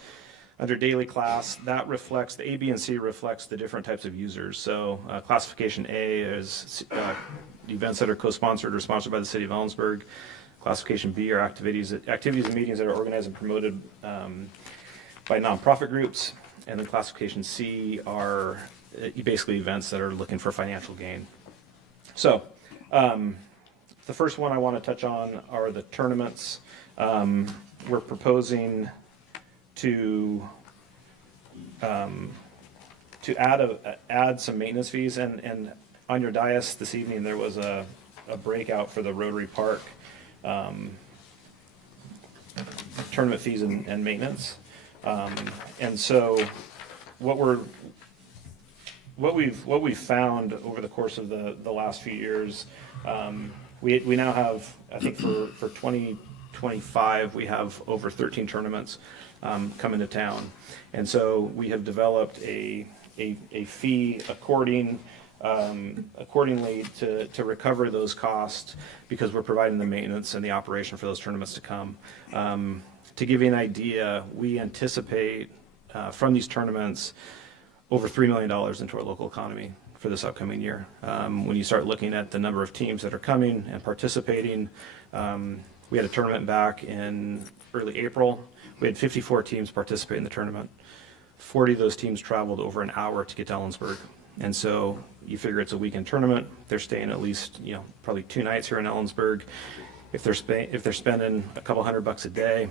under daily class, that reflects, the A, B, and C reflects the different types of users. So classification A is events that are co-sponsored or sponsored by the city of Ellensburg. Classification B are activities and meetings that are organized and promoted by nonprofit groups. And then classification C are basically events that are looking for financial gain. So the first one I want to touch on are the tournaments. We're proposing to add some maintenance fees, and on your dais this evening there was a breakout for the Rotary Park tournament fees and maintenance. And so what we've found over the course of the last few years, we now have, I think for 2025 we have over 13 tournaments come into town, and so we have developed a fee accordingly to recover those costs, because we're providing the maintenance and the operation for those tournaments to come. To give you an idea, we anticipate from these tournaments over $3 million into our local economy for this upcoming year. When you start looking at the number of teams that are coming and participating, we had a tournament back in early April. We had 54 teams participate in the tournament. 40 of those teams traveled over an hour to get to Ellensburg. And so you figure it's a weekend tournament. They're staying at least, probably 2 nights here in Ellensburg. If they're spending a couple $100 a day,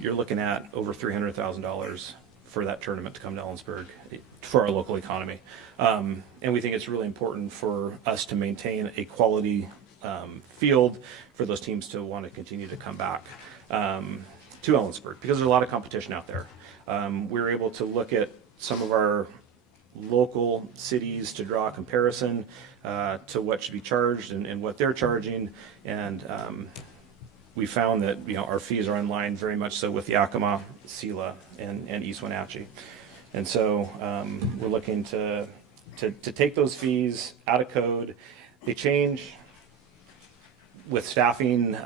you're looking at over $300,000 for that tournament to come to Ellensburg for our local economy. And we think it's really important for us to maintain a quality field for those teams to want to continue to come back to Ellensburg, because there's a lot of competition out there. We were able to look at some of our local cities to draw a comparison to what should be charged and what they're charging, and we found that our fees are in line very much so with Yakima, Sela, and East Wenatchee. And so we're looking to take those fees out of code. They change with staffing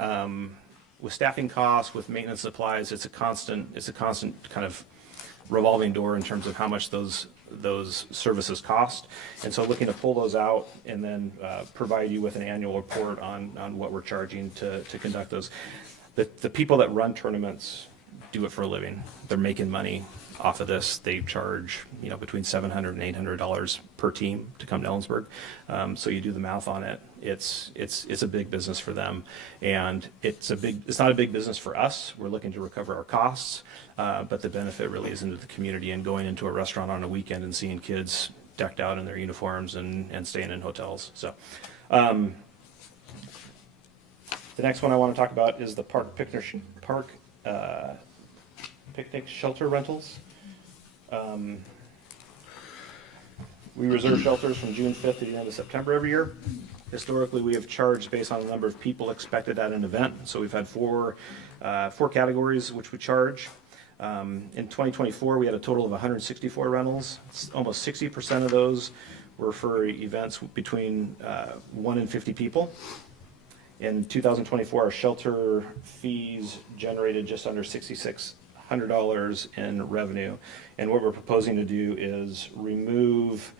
costs, with maintenance supplies. It's a constant kind of revolving door in terms of how much those services cost. And so looking to pull those out and then provide you with an annual report on what we're charging to conduct those. The people that run tournaments do it for a living. They're making money off of this. They charge between $700 and $800 per team to come to Ellensburg. So you do the math on it. It's a big business for them, and it's not a big business for us. We're looking to recover our costs, but the benefit really is into the community and going into a restaurant on a weekend and seeing kids decked out in their uniforms and staying in hotels. So the next one I want to talk about is the park picnic shelter rentals. We reserve shelters from June 5th to the end of September every year. Historically, we have charged based on the number of people expected at an event. So we've had four categories which we charge. In 2024, we had a total of 164 rentals. Almost 60% of those were for events between 1 and 50 people. In 2024, our shelter fees generated just under $6,600 in revenue. And what we're proposing to do is remove,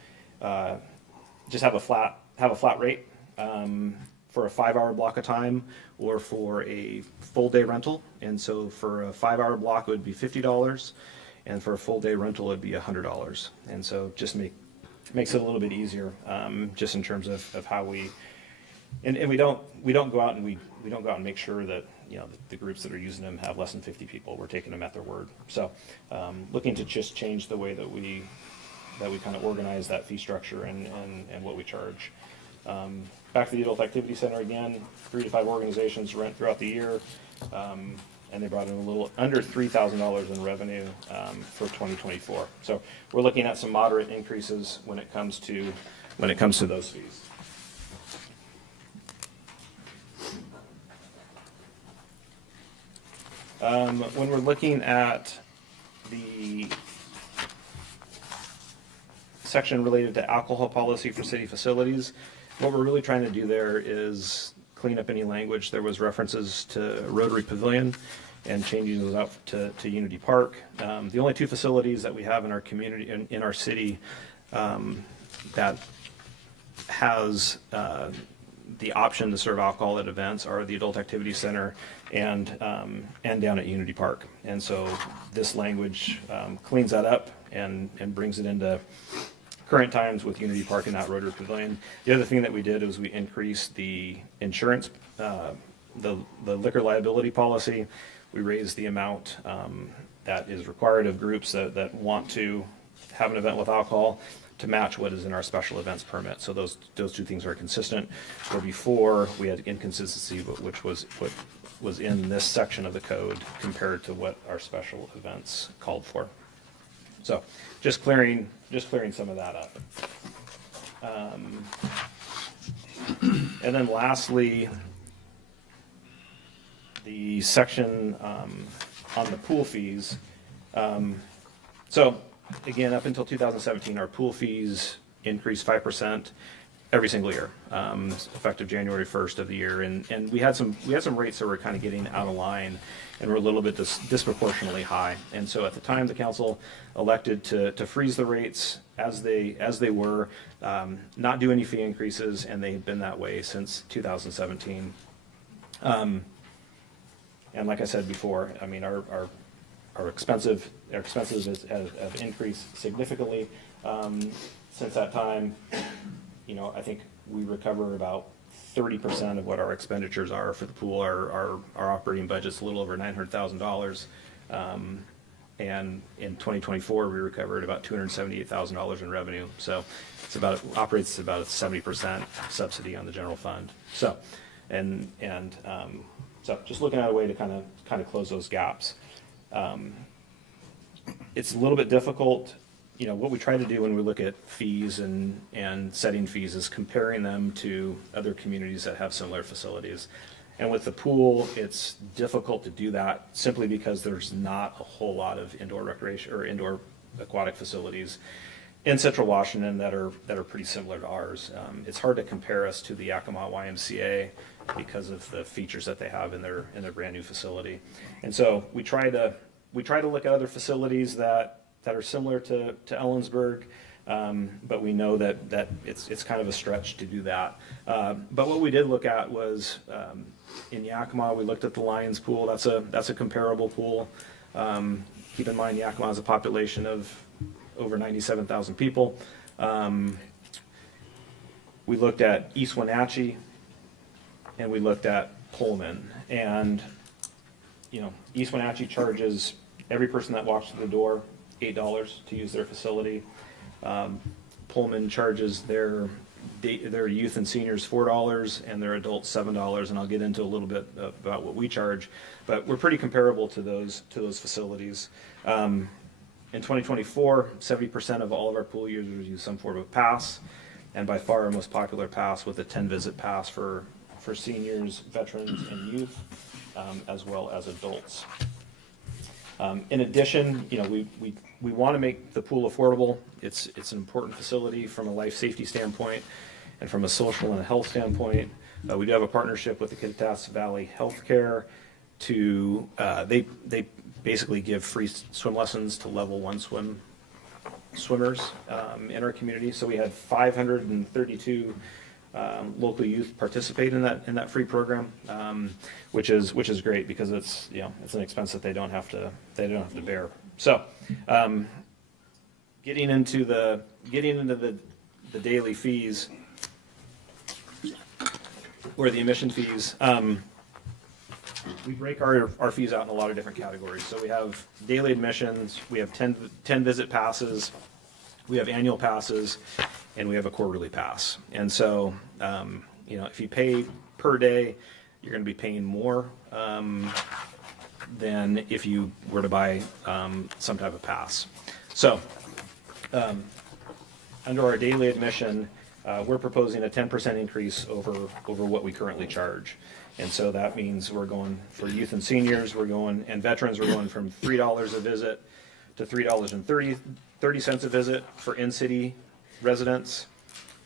just have a flat rate for a 5-hour block of time or for a full day rental. And so for a 5-hour block, it would be $50. And for a full day rental, it'd be $100. And so just makes it a little bit easier, just in terms of how we, and we don't go out and we don't go out and make sure that, you know, the groups that are using them have less than 50 people. We're taking them at their word. So looking to just change the way that we kind of organize that fee structure and what we charge. Back to the Adult Activity Center again, 3 to 5 organizations rent throughout the year, and they brought in a little under $3,000 in revenue for 2024. So we're looking at some moderate increases when it comes to those fees. When we're looking at the section related to alcohol policy for city facilities, what we're really trying to do there is clean up any language. There was references to Rotary Pavilion and changing those out to Unity Park. The only 2 facilities that we have in our community, in our city, that has the option to serve alcohol at events are the Adult Activity Center and down at Unity Park. And so this language cleans that up and brings it into current times with Unity Park and that Rotary Pavilion. The other thing that we did was we increased the insurance, the liquor liability policy. We raised the amount that is required of groups that want to have an event with alcohol to match what is in our special events permit. So those 2 things are consistent. Where before we had inconsistency, which was what was in this section of the code compared to what our special events called for. So just clearing some of that up. And then lastly, the section on the pool fees. So again, up until 2017, our pool fees increased 5% every single year, effective January 1st of the year. And we had some rates that were kind of getting out of line and were a little bit disproportionately high. And so at the time, the council elected to freeze the rates as they were, not do any fee increases, and they've been that way since 2017. And like I said before, I mean, our expenses have increased significantly since that time. You know, I think we recover about 30% of what our expenditures are for the pool. Our operating budget's a little over $900,000. And in 2024, we recovered about $278,000 in revenue. So operates about a 70% subsidy on the general fund. So, so just looking at a way to kind of close those gaps. It's a little bit difficult. You know, what we try to do when we look at fees and setting fees is comparing them to other communities that have similar facilities. And with the pool, it's difficult to do that simply because there's not a whole lot of indoor recreation or indoor aquatic facilities in Central Washington that are pretty similar to ours. It's hard to compare us to the Yakima YMCA because of the features that they have in their brand new facility. And so we try to look at other facilities that are similar to Ellensburg, but we know that it's kind of a stretch to do that. But what we did look at was in Yakima, we looked at the Lions pool. That's a comparable pool. Keep in mind, Yakima has a population of over 97,000 people. We looked at East Wenatchee, and we looked at Pullman. And you know, East Wenatchee charges every person that walks through the door $8 to use their facility. Pullman charges their their youth and seniors $4 and their adults $7, and I'll get into a little bit about what we charge, but we're pretty comparable to those facilities. In 2024, 70% of all of our pool users use some form of pass, and by far our most popular pass with a 10-visit pass for seniors, veterans, and youth, as well as adults. In addition, we want to make the pool affordable. It's an important facility from a life safety standpoint and from a social and a health standpoint. We do have a partnership with the Kittitas Valley Healthcare to, they basically give free swim lessons to level 1 swimmers in our community. So we had 532 local youth participate in that free program, which is great because it's an expense that they don't have to bear. So, getting into the daily fees or the admission fees, we break our fees out in a lot of different categories. So we have daily admissions, we have 10 visit passes, we have annual passes, and we have a quarterly pass. And so, if you pay per day, you're going to be paying more than if you were to buy some type of pass. So, under our daily admission, we're proposing a 10% increase over what we currently charge. And so that means we're going for youth and seniors, and veterans, we're going from $3 a visit to $3.30 a visit for in-city residents,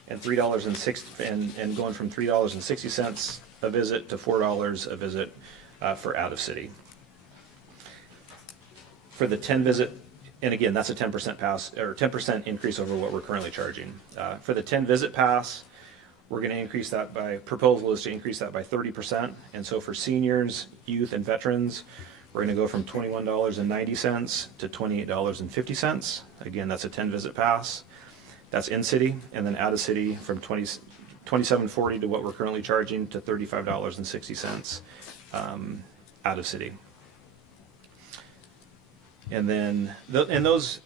and and going from $3.60 a visit to $4 a visit for out of city. For the 10 visit, and again, that's a 10% pass or 10% increase over what we're currently charging. For the 10 visit pass, we're going to increase that proposal is to increase that by 30%. And so for seniors, youth, and veterans, we're going to go from $21.90 to $28.50. Again, that's a 10 visit pass. That's in city, and then out of city from $27.40 to what we're currently charging to $35.60 out of city. And then those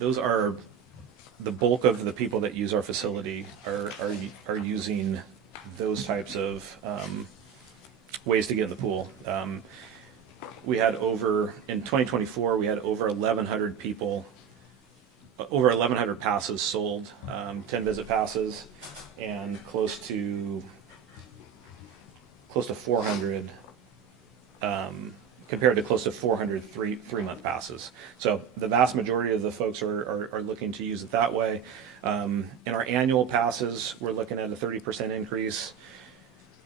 are the bulk of the people that use our facility are using those types of ways to get in the pool. We had in 2024 we had over 1,100 people. Over 1,100 passes sold, 10 visit passes, and close to 400, compared to close to 400 three-month passes. So the vast majority of the folks are looking to use it that way. In our annual passes, we're looking at a 30% increase.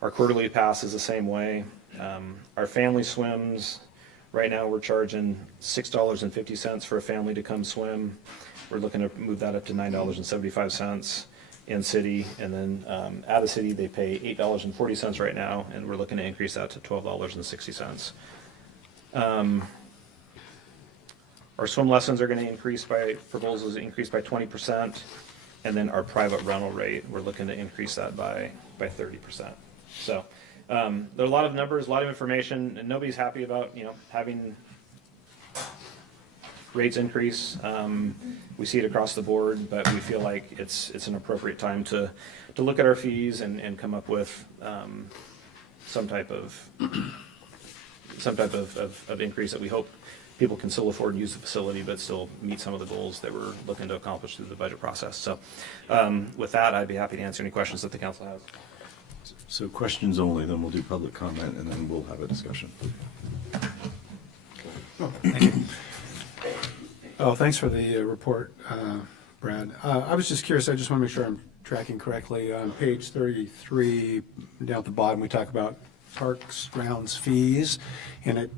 Our quarterly pass is the same way. Our family swims, right now we're charging $6.50 for a family to come swim. We're looking to move that up to $9.75 in city, and then out of city they pay $8.40 right now, and we're looking to increase that to $12.60. Our swim lessons are going to increase by 20%, and then our private rental rate, we're looking to increase that by 30%. So there are a lot of numbers, a lot of information, and nobody's happy about having rates increase. We see it across the board, but we feel like it's an appropriate time to look at our fees and come up with some type of increase that we hope people can still afford and use the facility, but still meet some of the goals that we're looking to accomplish through the budget process. So with that, I'd be happy to answer any questions that the council has. So questions only, then we'll do public comment, and then we'll have a discussion. Thank you. Oh, thanks for the report, Brad. I was just curious, I just want to make sure I'm tracking correctly. On page 33, down at the bottom, we talk about parks, grounds, fees. And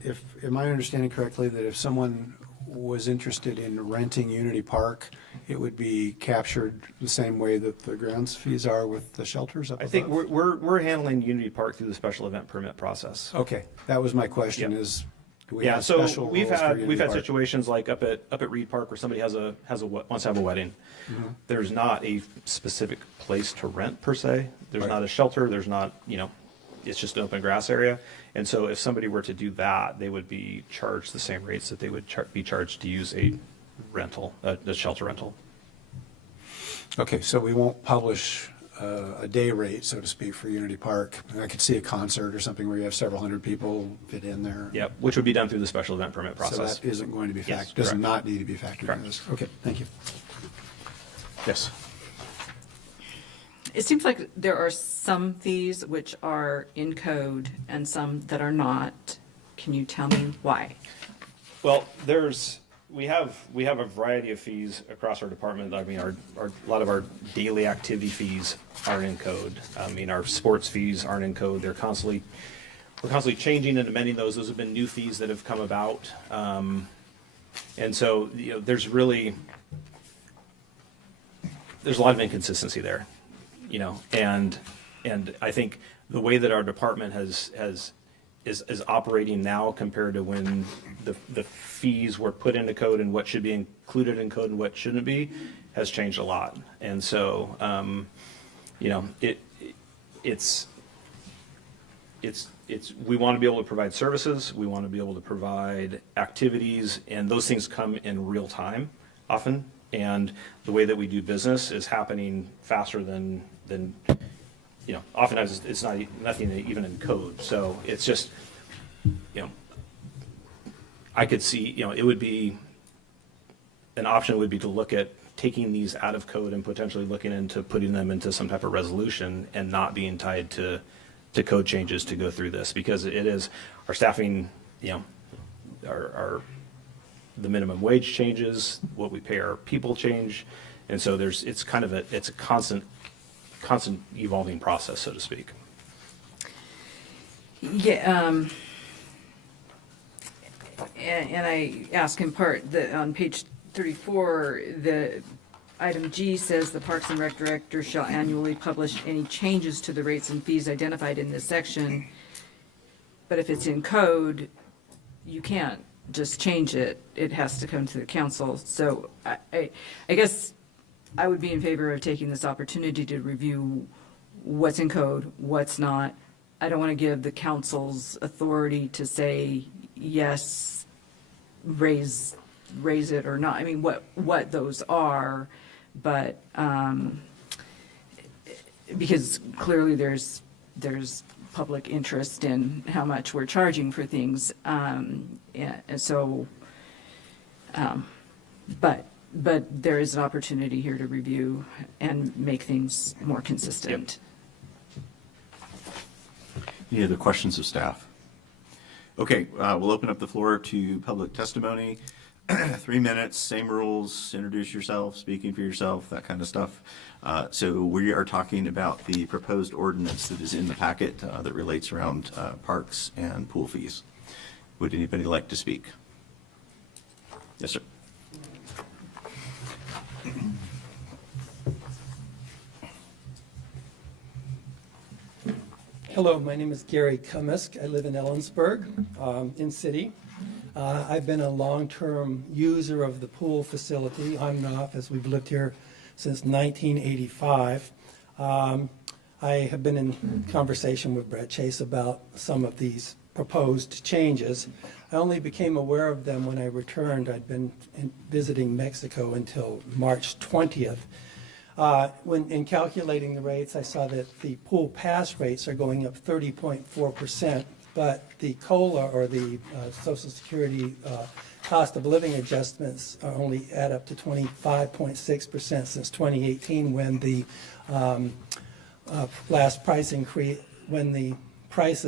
am I understanding correctly that if someone was interested in renting Unity Park, it would be captured the same way that the grounds fees are with the shelters up above? I think we're handling Unity Park through the special event permit process. Okay, that was my question. Yeah. Do we have special we've rules for had Unity Park? situations like up at Reed Park where somebody wants to have a wedding. Mm-hmm. There's not a specific place to rent per se. There's Right. not a shelter. There's not it's just an open grass area. And so if somebody were to do that, they would be charged the same rates that they would be charged to use a rental, a shelter rental. Okay, so we won't publish a day rate, so to speak, for Unity Park. I could see a concert or something where you have several hundred people fit in there. Yep, which would be done through the special event permit process. So that isn't going to be Yes, does correct. not need to be factored Correct. into this. Okay, thank you. Yes. It seems like there are some fees which are in code and some that are not. Can you tell me why? Well, we have a variety of fees across our department. I mean, a lot of our daily activity fees are in code. I mean, our sports fees aren't in code. We're constantly changing and amending those. Those have been new fees that have come about. And so, there's a lot of inconsistency there, and I think the way that our department is operating now compared to when the fees were put into code and what should be included in code and what shouldn't be has changed a lot. And so, we want to be able to provide services, we want to be able to provide activities, and those things come in real time often. And the way that we do business is happening faster than oftentimes it's nothing even in code. So it's just, I could see, it would be, an option would be to look at taking these out of code and potentially looking into putting them into some type of resolution and not being tied to code changes to go through this, because it is our staffing, our the minimum wage changes, what we pay our people change, and so it's a constant evolving process, so to speak. Yeah, and I ask in part that on page 34, the item G says the Parks and Rec Director shall annually publish any changes to the rates and fees identified in this section. But if it's in code, you can't just change it. It has to come to the council. So I guess I would be in favor of taking this opportunity to review what's in code, what's not. I don't want to give the council's authority to say, yes, raise it or not. I mean, what those are, but because clearly there's public interest in how much we're charging for things. And so, but there is an opportunity here to review and make things more consistent. Any other questions of staff? Okay, we'll open up the floor to public testimony. 3 minutes, same rules, introduce yourself, speaking for yourself, that kind of stuff. So we are talking about the proposed ordinance that is in the packet that relates around parks and pool fees. Would anybody like to speak? Yes, sir. Hello, my name is Gary Cumisk. I live in Ellensburg, in city. I've been a long-term user of the pool facility on and off as we've lived here since 1985. I have been in conversation with Brett Chase about some of these proposed changes. I only became aware of them when I returned. I'd been visiting Mexico until March 20th. When in calculating the rates, I saw that the pool pass rates are going up 30.4%, but the COLA, or the Social Security cost of living adjustments, are only add up to 25.6% since 2018, when the last price increase, when the price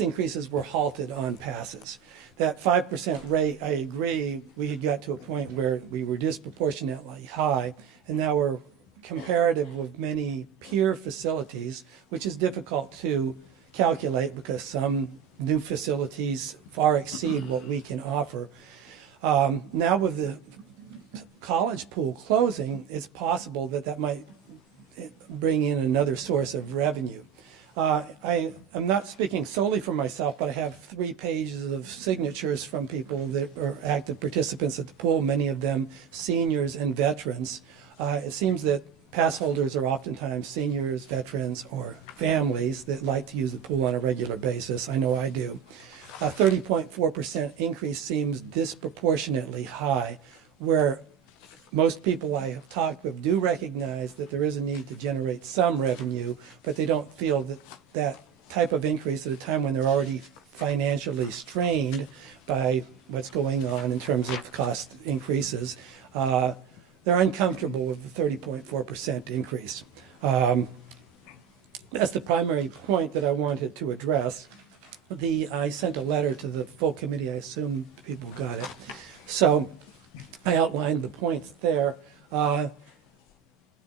increases were halted on passes. That 5% rate, I agree, we had got to a point where we were disproportionately high, and now we're comparative with many peer facilities, which is difficult to calculate because some new facilities far exceed what we can offer. Now with the college pool closing, it's possible that that might bring in another source of revenue. I'm not speaking solely for myself, but I have 3 pages of signatures from people that are active participants at the pool, many of them seniors and veterans. It seems that pass holders are oftentimes seniors, veterans, or families that like to use the pool on a regular basis. I know I do. A 30.4% increase seems disproportionately high, where most people I have talked with do recognize that there is a need to generate some revenue, but they don't feel that that type of increase at a time when they're already financially strained by what's going on in terms of cost increases, they're uncomfortable with the 30.4% increase. That's the primary point that I wanted to address. I sent a letter to the full committee. I assume people got it. So I outlined the points there.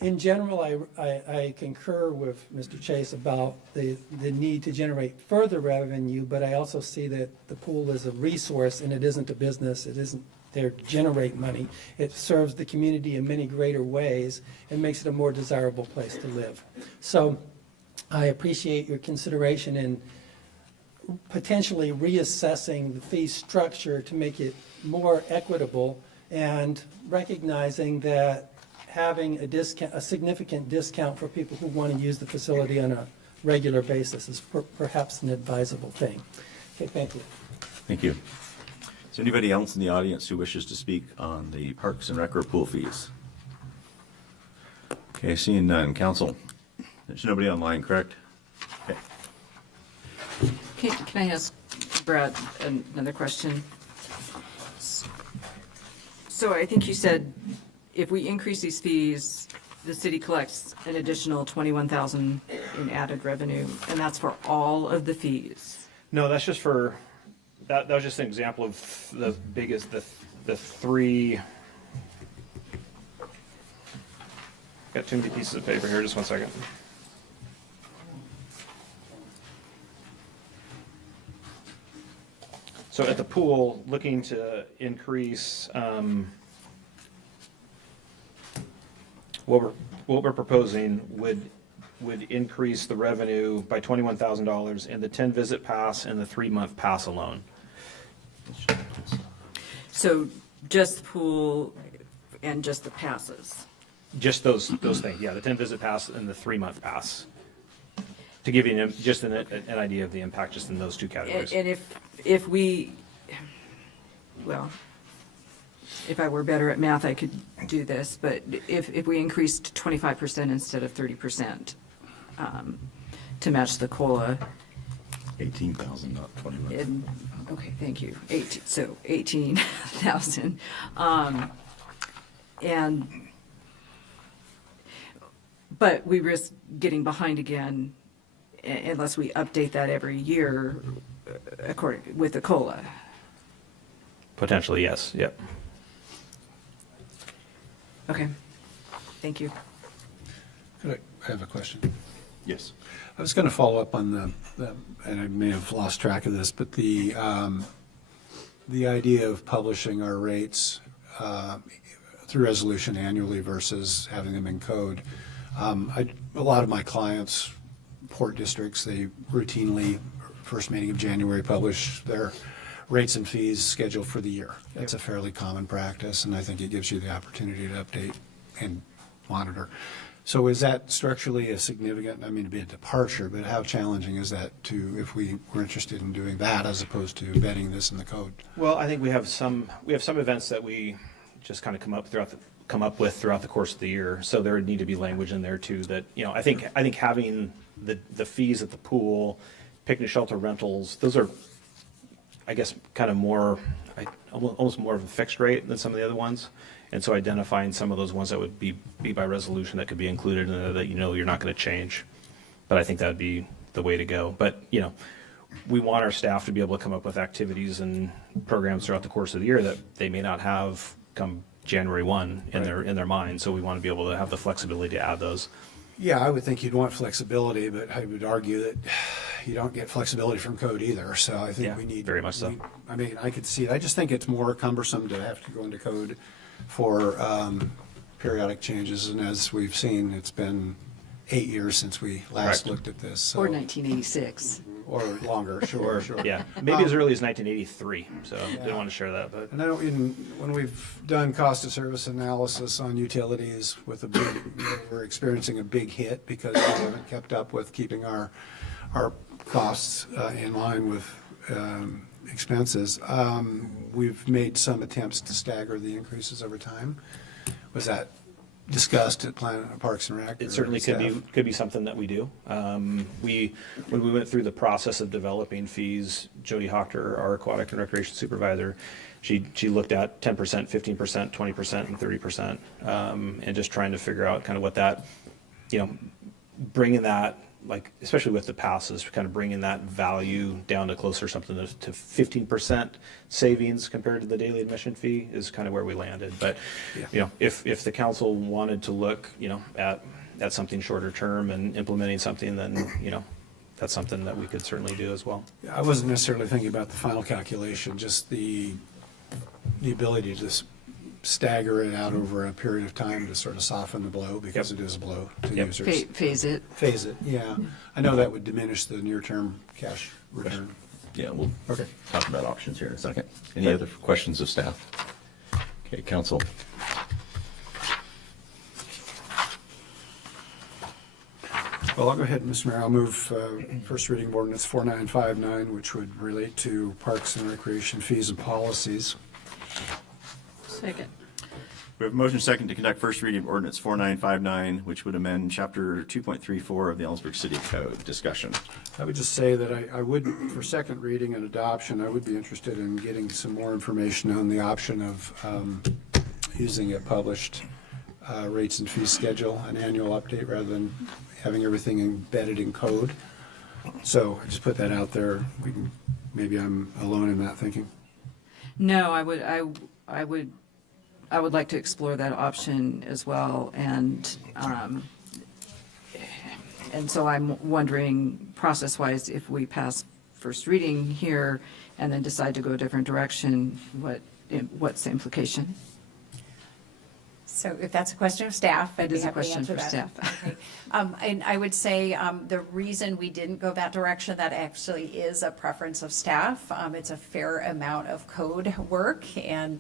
In general, I concur with Mr. Chase about the need to generate further revenue, but I also see that the pool is a resource and it isn't a business. It isn't there to generate money. It serves the community in many greater ways and makes it a more desirable place to live. So I appreciate your consideration in potentially reassessing the fee structure to make it more equitable and recognizing that having a significant discount for people who want to use the facility on a regular basis is perhaps an advisable thing. Okay, thank you. Thank you. Is there anybody else in the audience who wishes to speak on the Parks and Rec or pool fees? Okay, seeing none. Council, there's nobody online, correct? Okay. Can I ask Brad another question? So I think you said if we increase these fees, the city collects an additional $21,000 in added revenue, and that's for all of the fees. No, that's just for, that was just an example of the biggest, the three. Got too many pieces of paper here, just one second. So at the pool, looking to increase, what we're proposing would increase the revenue by $21,000 in the 10 visit pass and the 3-month pass alone. So just the pool and just the passes? Just those things, yeah, the 10 visit pass and the 3-month pass. To give you just an idea of the impact just in those two categories. And if we, well, if I were better at math, I could do this, but if we increased 25% instead of 30% to match the COLA. 18,000, not 21. Okay, thank you. 18,000. But we risk getting behind again unless we update that every year with the COLA. Potentially, yes, yep. Okay, thank you. I have a question. Yes. I was going to follow up on the, and I may have lost track of this, but the idea of publishing our rates through resolution annually versus having them in code. A lot of my clients, port districts, they routinely, first meeting of January, publish their rates and fees scheduled for the year. That's a fairly common practice, and I think it gives you the opportunity to update and monitor. So is that structurally a significant, I mean, it'd be a departure, but how challenging is that to, if we were interested in doing that as opposed to embedding this in the code? Well, I think we have some events that we just kind of come up with throughout the course of the year. So there would need to be language in there too that, you know, I think having the fees at the pool, picnic shelter rentals, those are, I guess, kind of more, almost more of a fixed rate than some of the other ones. And so identifying some of those ones that would be by resolution that could be included in there that you know you're not going to change. But I think that would be the way to go. But, you know, we want our staff to be able to come up with activities and programs throughout the course of the year that they may not have come January 1 in their mind. So we want to be able to have the flexibility to add those. Yeah, I would think you'd want flexibility, but I would argue that you don't get flexibility from code either. So I think we need, very much so. I mean, I could see it. I just think it's more cumbersome to have to go into code for periodic changes. And as we've seen, it's been 8 years since we last looked at this. So. Or 1986. Or longer, sure. Yeah, maybe as early as 1983. So didn't want to share that. But and I know when we've done cost of service analysis on utilities with a big, we're experiencing a big hit because we haven't kept up with keeping our costs in line with expenses. We've made some attempts to stagger the increases over time. Was that discussed at Parks and Rec? It or certainly staff? could be something that we do. When we went through the process of developing fees, Jody Hochter, our aquatic and recreation supervisor, she looked at 10%, 15%, 20%, and 30%, and just trying to figure out kind of what that, bringing that, like, especially with the passes, kind of bringing that value down to closer something to 15% savings compared to the daily admission fee is kind of where we landed. But, if the council wanted to look, at something shorter term and implementing something, then, that's something that we could certainly do as well. I wasn't necessarily thinking about the final calculation, just the ability to stagger it out over a period of time to sort of soften the blow, because it is a blow to users. Phase it. Phase it, yeah. I know that would diminish the near-term cash return. Yeah, we'll Okay. talk about options here in a second. Any other questions of staff? Okay, council. Well, I'll go ahead, Mr. Mayor. I'll move first reading of ordinance 4959, which would relate to parks and recreation fees and policies. Second. We have a motion second to conduct first reading of ordinance 4959, which would amend chapter 2.34 of the Ellensburg City Code. Discussion. I would just say that I would, for second reading and adoption, I would be interested in getting some more information on the option of using a published rates and fee schedule, an annual update, rather than having everything embedded in code. So I just put that out there. Maybe I'm alone in that thinking. No, I would like to explore that option as well, and so I'm wondering, process-wise, if we pass first reading here and then decide to go a different direction, what's the implication? So if that's a question of staff, I'd It be is a happy to question answer for that. staff. Okay. And I would say the reason we didn't go that direction, that actually is a preference of staff. It's a fair amount of code work and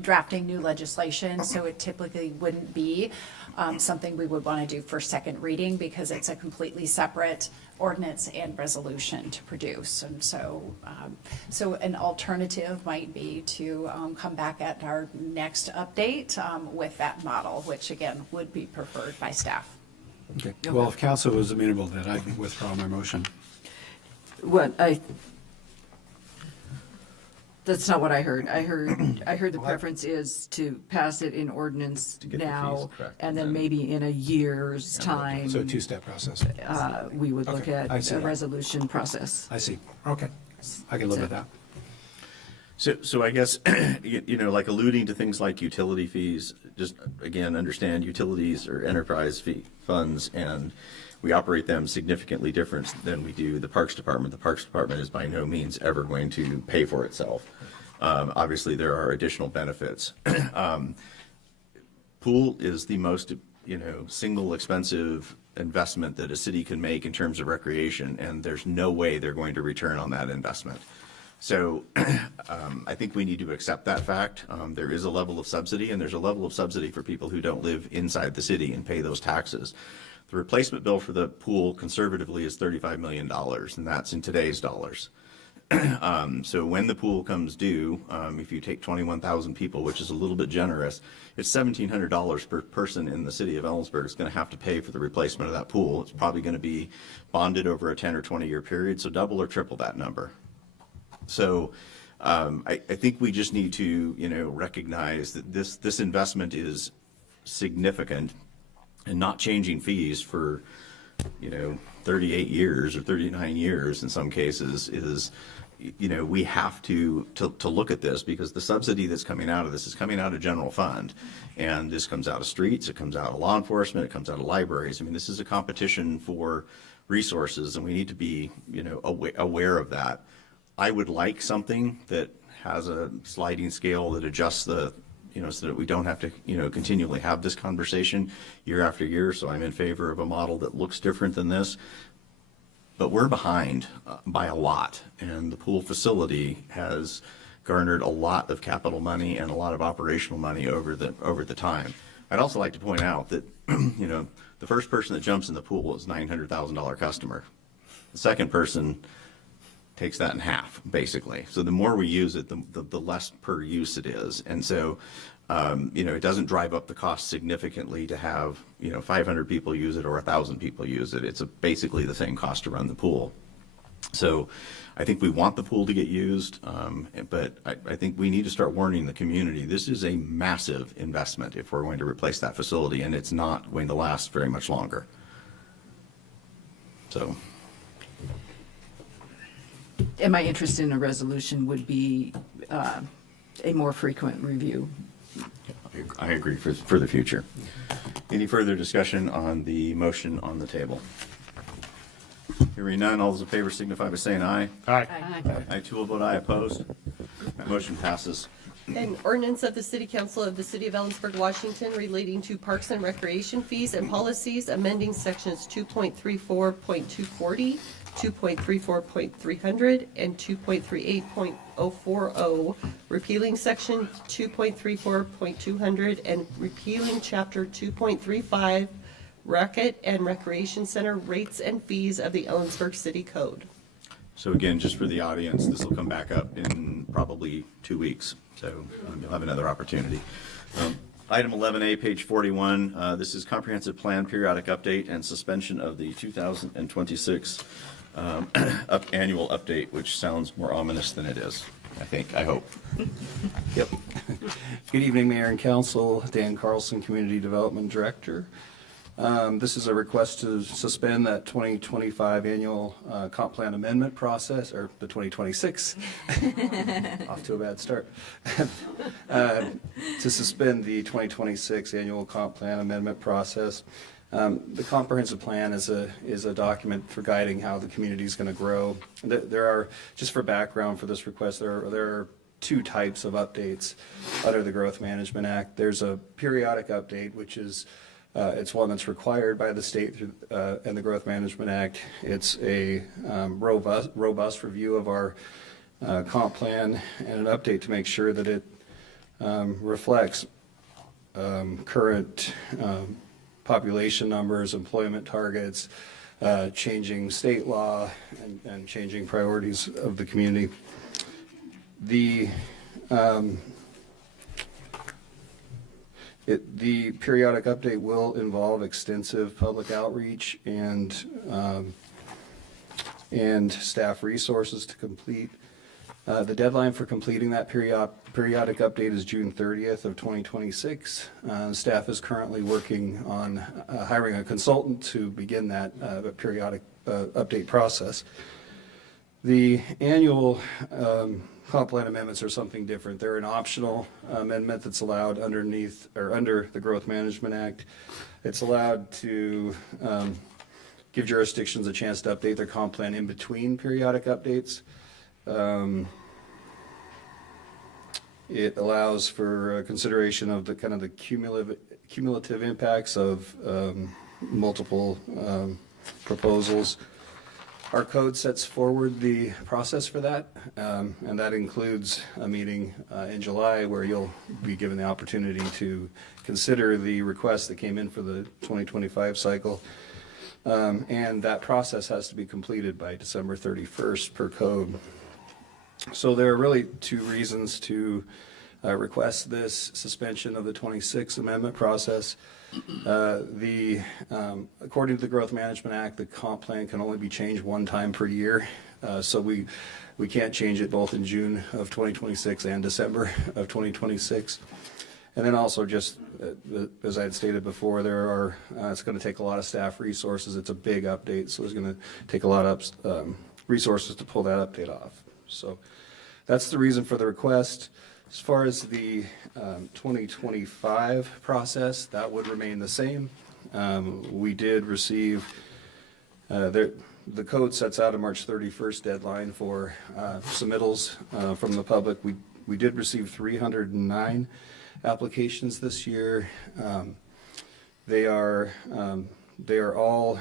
drafting new legislation, so it typically wouldn't be something we would want to do for second reading, because it's a completely separate ordinance and resolution to produce. And so an alternative might be to come back at our next update with that model, which again would be preferred by staff. Okay. Well, if council was amenable to that, I can withdraw my motion. That's not what I heard. I heard the preference is to pass it in ordinance get the fees now, correct, and then and then- maybe in a year's time. So a two-step process. We would look Okay, at I see a that. resolution process. I see. Okay. I can live with that. So I guess, like alluding to things like utility fees, just again, understand utilities are enterprise fee funds, and we operate them significantly different than we do the Parks Department. The Parks Department is by no means ever going to pay for itself. Obviously, there are additional benefits. Pool is the most, single expensive investment that a city can make in terms of recreation, and there's no way they're going to return on that investment. So I think we need to accept that fact. There is a level of subsidy, and there's a level of subsidy for people who don't live inside the city and pay those taxes. The replacement bill for the pool conservatively is $35 million, and that's in today's dollars. So when the pool comes due, if you take 21,000 people, which is a little bit generous, it's $1,700 per person in the city of Ellensburg is going to have to pay for the replacement of that pool. It's probably going to be bonded over a 10 or 20-year period, so double or triple that number. So I think we just need to, recognize that this investment is significant, and not changing fees for, 38 years or 39 years in some cases is, we have to look at this, because the subsidy that's coming out of this is coming out of general fund, and this comes out of streets, it comes out of law enforcement, it comes out of libraries. I mean, this is a competition for resources, and we need to be, aware of that. I would like something that has a sliding scale that adjusts the, so that we don't have to, continually have this conversation year after year. So I'm in favor of a model that looks different than this. But we're behind by a lot, and the pool facility has garnered a lot of capital money and a lot of operational money over the time. I'd also like to point out that, the first person that jumps in the pool is $900,000 customer. The second person takes that in half, basically. So the more we use it, the less per use it is. And so it doesn't drive up the cost significantly to have, 500 people use it or 1,000 people use it. It's basically the same cost to run the pool. So I think we want the pool to get used, but I think we need to start warning the community. This is a massive investment if we're going to replace that facility, and it's not going to last very much longer. So. And my interest in a resolution would be a more frequent review. I agree for the future. Any further discussion on the motion on the table? Hearing none, all those in favor signify by saying aye. Aye. I too will vote aye, opposed. That motion passes. An ordinance of the City Council of the City of Ellensburg, Washington relating to parks and recreation fees and policies, amending sections 2.34.240, 2.34.300, and 2.38.040, repealing section 2.34.200, and repealing chapter 2.35, Racket and Recreation Center rates and fees of the Ellensburg City Code. So again, just for the audience, this will come back up in probably 2 weeks. So you'll have another opportunity. Item 11A, page 41. This is comprehensive plan periodic update and suspension of the 2026 annual update, which sounds more ominous than it is. I hope. Yep. Good evening, Mayor and Council. Dan Carlson, Community Development Director. This is a request to suspend that 2025 annual comp plan amendment process, or the 2026, off to a bad start, to suspend the 2026 annual comp plan amendment process. The comprehensive plan is a document for guiding how the community is going to grow. There are, just for background for this request, there are two types of updates under the Growth Management Act. There's a periodic update, which is it's one that's required by the state through, and the Growth Management Act. It's a robust review of our comp plan and an update to make sure that it reflects current population numbers, employment targets, changing state law, and changing priorities of the community. The periodic update will involve extensive public outreach and staff resources to complete. The deadline for completing that periodic update is June 30th of 2026. Staff is currently working on hiring a consultant to begin that periodic update process. The annual comp plan amendments are something different. They're an optional amendment that's allowed under the Growth Management Act. It's allowed to give jurisdictions a chance to update their comp plan in between periodic updates. It allows for consideration of the cumulative impacts of multiple proposals. Our code sets forward the process for that, and that includes a meeting in July where you'll be given the opportunity to consider the request that came in for the 2025 cycle. And that process has to be completed by December 31st per code. So there are really two reasons to request this suspension of the 26 amendment process. According to the Growth Management Act, the comp plan can only be changed one time per year. So we can't change it both in June of 2026 and December of 2026. And then also just, as I had stated before, it's going to take a lot of staff resources. It's a big update, so it's going to take a lot of resources to pull that update off. So that's the reason for the request. As far as the 2025 process, that would remain the same. We did receive, the code sets out a March 31st deadline for submittals from the public. We did receive 309 applications this year. They are all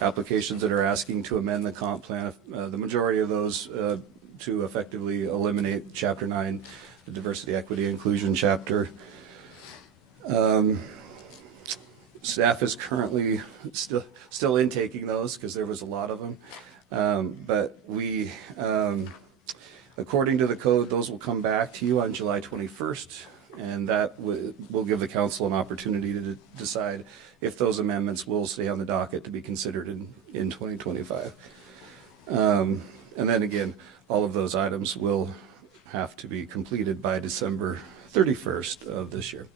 applications that are asking to amend the comp plan. The majority of those to effectively eliminate Chapter 9, the Diversity, Equity, Inclusion chapter. Staff is currently still intaking those because there was a lot of them. But According to the code, those will come back to you on July 21st, and that will give the council an opportunity to decide if those amendments will stay on the docket to be considered in 2025. And then again, all of those items will have to be completed by December 31st of this year.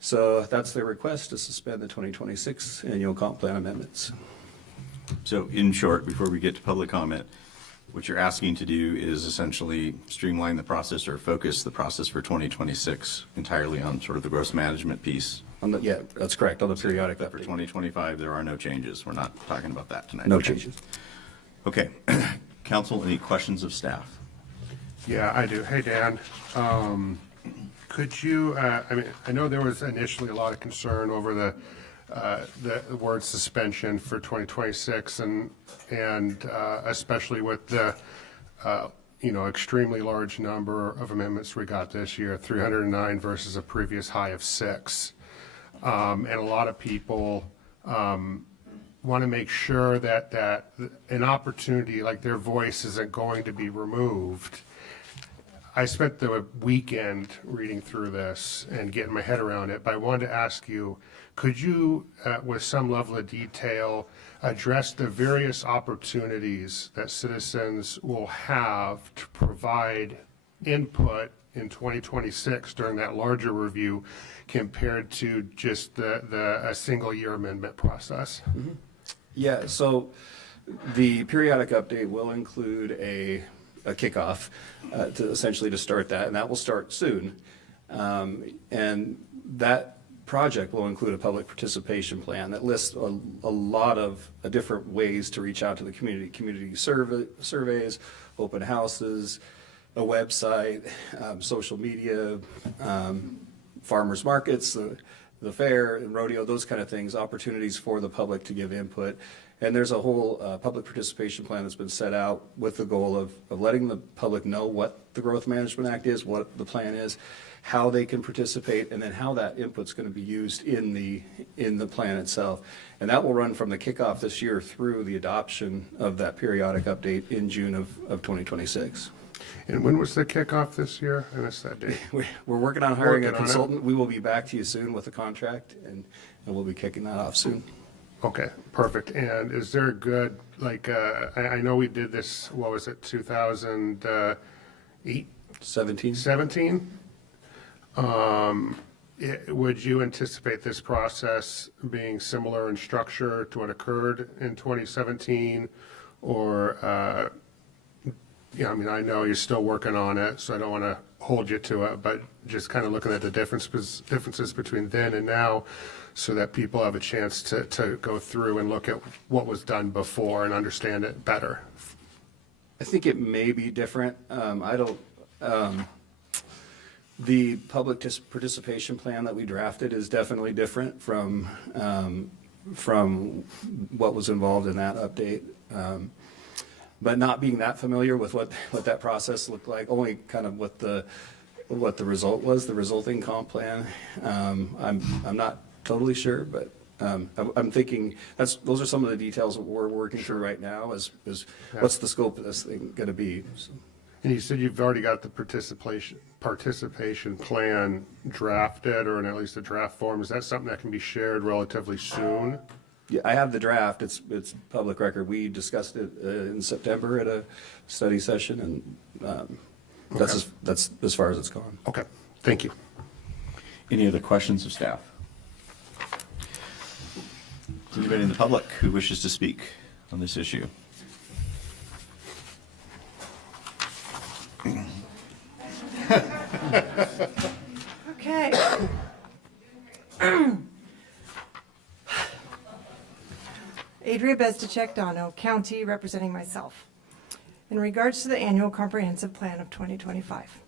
So that's their request, to suspend the 2026 annual comp plan amendments. So in short, before we get to public comment, what you're asking to do is essentially streamline the process or focus the process for 2026 entirely on sort of the gross management piece. Yeah, that's correct, on the periodic For 2025, there are no changes. We're not talking about that tonight. No Okay. changes. Okay. Council, any questions of staff? Yeah, I do. Hey, Dan. Could you, I mean, I know there was initially a lot of concern over the word suspension for 2026 and especially with the, extremely large number of amendments we got this year, 309 versus a previous high of 6. And a lot of people want to make sure that an opportunity like their voice isn't going to be removed. I spent the weekend reading through this and getting my head around it, but I wanted to ask you, could you, with some level of detail, address the various opportunities that citizens will have to provide input in 2026 during that larger review compared to just a single year amendment process? Mm-hmm. Yeah, so the periodic update will include a kickoff to essentially start that, and that will start soon. And that project will include a public participation plan that lists a lot of different ways to reach out to the community surveys, open houses, a website, social media, farmers markets, the fair and rodeo, those kind of things, opportunities for the public to give input. And there's a whole public participation plan that's been set out with the goal of letting the public know what the Growth Management Act is, what the plan is, how they can participate, and then how that input's going to be used in the plan itself. And that will run from the kickoff this year through the adoption of that periodic update in June of 2026. And when was the kickoff this year? I missed that date. We're working on hiring a consultant. We will be back to you soon with a contract, and we'll be kicking that off soon. Okay, perfect. And is there a good, I know we did this, what was it, 2008? 17. 17? Would you anticipate this process being similar in structure to what occurred in 2017? Or, I know you're still working on it, so I don't want to hold you to it, but just kind of looking at the differences between then and now, so that people have a chance to go through and look at what was done before and understand it better. I think it may be different. The public participation plan that we drafted is definitely different from what was involved in that update. But not being that familiar with what that process looked like, only kind of what the result was, the resulting comp plan. I'm not totally sure, but I'm thinking those are some of the details that we're working through right now. Is what's the scope of this thing going to be? So. And you said you've already got the participation plan drafted, or in at least a draft form. Is that something that can be shared relatively soon? Yeah, I have the draft. It's public record. We discussed it in September at a study session, and that's as far as it's gone. Okay, thank you. Any other questions of staff? Is anybody in the public who wishes to speak on this issue? Okay. Adria Bezdacek-Dono, County, representing myself. In regards to the annual comprehensive plan of 2025.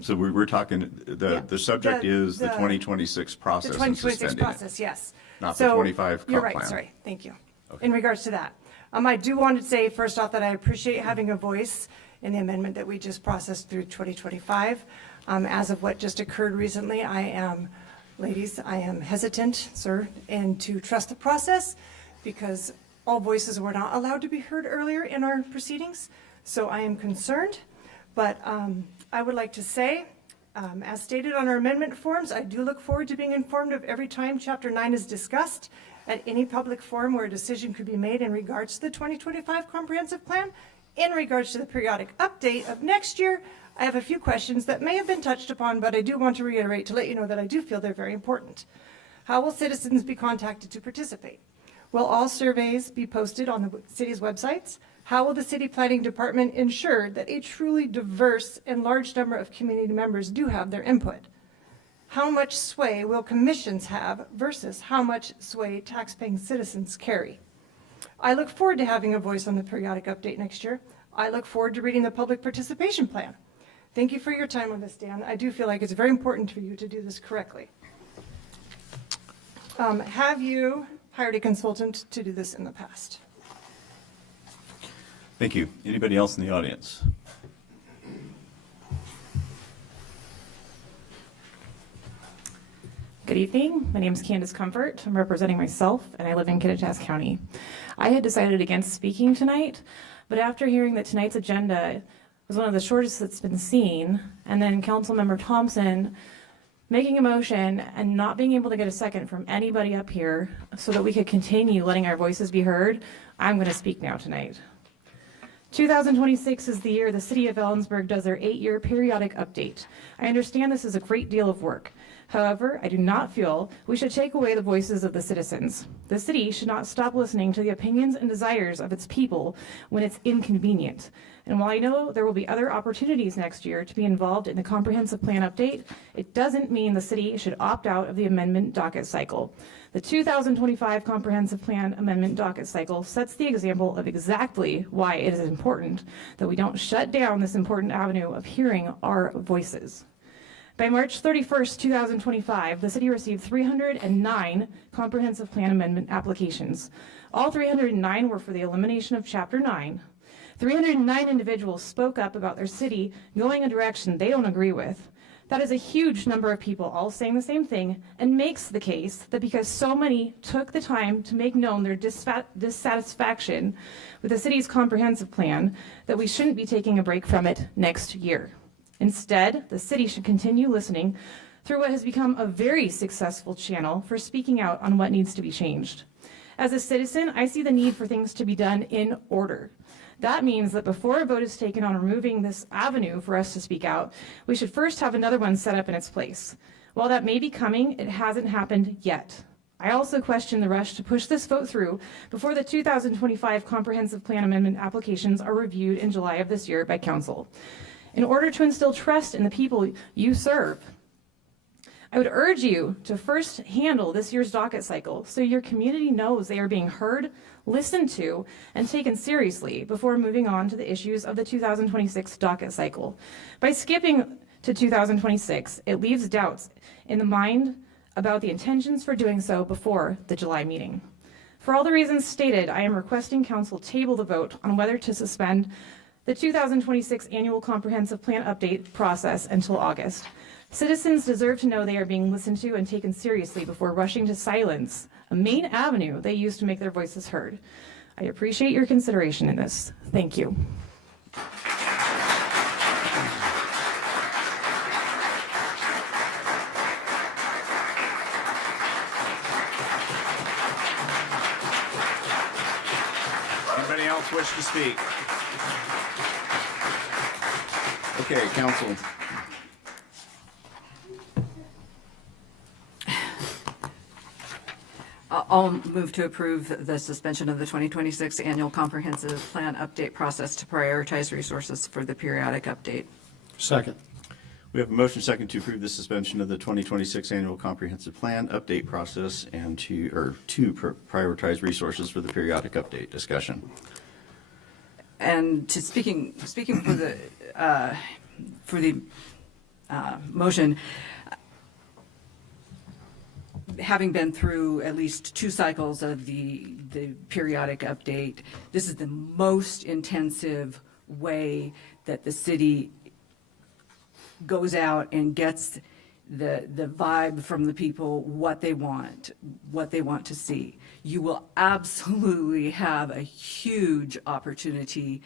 So we're talking, the subject is the 2026 process. The 2026 and suspending process, it, yes. not So, the 25 comp You're right, plan. sorry, thank you. Okay. In regards to that, I do want to say first off that I appreciate having a voice in the amendment that we just processed through 2025. As of what just occurred recently, I am hesitant, sir, and to trust the process because all voices were not allowed to be heard earlier in our proceedings. So I am concerned. But I would like to say, as stated on our amendment forms, I do look forward to being informed of every time Chapter 9 is discussed at any public forum where a decision could be made in regards to the 2025 comprehensive plan. In regards to the periodic update of next year, I have a few questions that may have been touched upon, but I do want to reiterate to let you know that I do feel they're very important. How will citizens be contacted to participate? Will all surveys be posted on the city's websites? How will the city planning department ensure that a truly diverse and large number of community members do have their input? How much sway will commissions have versus how much sway taxpaying citizens carry? I look forward to having a voice on the periodic update next year. I look forward to reading the public participation plan. Thank you for your time on this, Dan. I do feel like it's very important for you to do this correctly. Have you hired a consultant to do this in the past? Thank you. Anybody else in the audience? Good evening. My name is Candace Comfort. I'm representing myself, and I live in Kittitas County. I had decided against speaking tonight, but after hearing that tonight's agenda was one of the shortest that's been seen, and then Councilmember Thompson making a motion and not being able to get a second from anybody up here so that we could continue letting our voices be heard, I'm going to speak now tonight. 2026 is the year the City of Ellensburg does their 8-year periodic update. I understand this is a great deal of work. However, I do not feel we should take away the voices of the citizens. The city should not stop listening to the opinions and desires of its people when it's inconvenient. And while I know there will be other opportunities next year to be involved in the comprehensive plan update, it doesn't mean the city should opt out of the amendment docket cycle. The 2025 comprehensive plan amendment docket cycle sets the example of exactly why it is important that we don't shut down this important avenue of hearing our voices. By March 31st, 2025, the city received 309 comprehensive plan amendment applications. All 309 were for the elimination of Chapter 9. 309 individuals spoke up about their city going a direction they don't agree with. That is a huge number of people all saying the same thing, and makes the case that because so many took the time to make known their dissatisfaction with the city's comprehensive plan, that we shouldn't be taking a break from it next year. Instead, the city should continue listening through what has become a very successful channel for speaking out on what needs to be changed. As a citizen, I see the need for things to be done in order. That means that before a vote is taken on removing this avenue for us to speak out, we should first have another one set up in its place. While that may be coming, it hasn't happened yet. I also question the rush to push this vote through before the 2025 comprehensive plan amendment applications are reviewed in July of this year by council. In order to instill trust in the people you serve, I would urge you to first handle this year's docket cycle so your community knows they are being heard, listened to, and taken seriously before moving on to the issues of the 2026 docket cycle. By skipping to 2026, it leaves doubts in the mind about the intentions for doing so before the July meeting. For all the reasons stated, I am requesting council table the vote on whether to suspend the 2026 annual comprehensive plan update process until August. Citizens deserve to know they are being listened to and taken seriously before rushing to silence a main avenue they use to make their voices heard. I appreciate your consideration in this. Thank you. Anybody else wish to speak? Okay, council. I'll move to approve the suspension of the 2026 annual comprehensive plan update process to prioritize resources for the periodic update. Second. We have a motion second to approve the suspension of the 2026 annual comprehensive plan update process and to prioritize resources for the periodic update. Discussion. And to speaking for the motion, having been through at least 2 cycles of the periodic update, this is the most intensive way that the city goes out and gets the vibe from the people, what they want to see. You will absolutely have a huge opportunity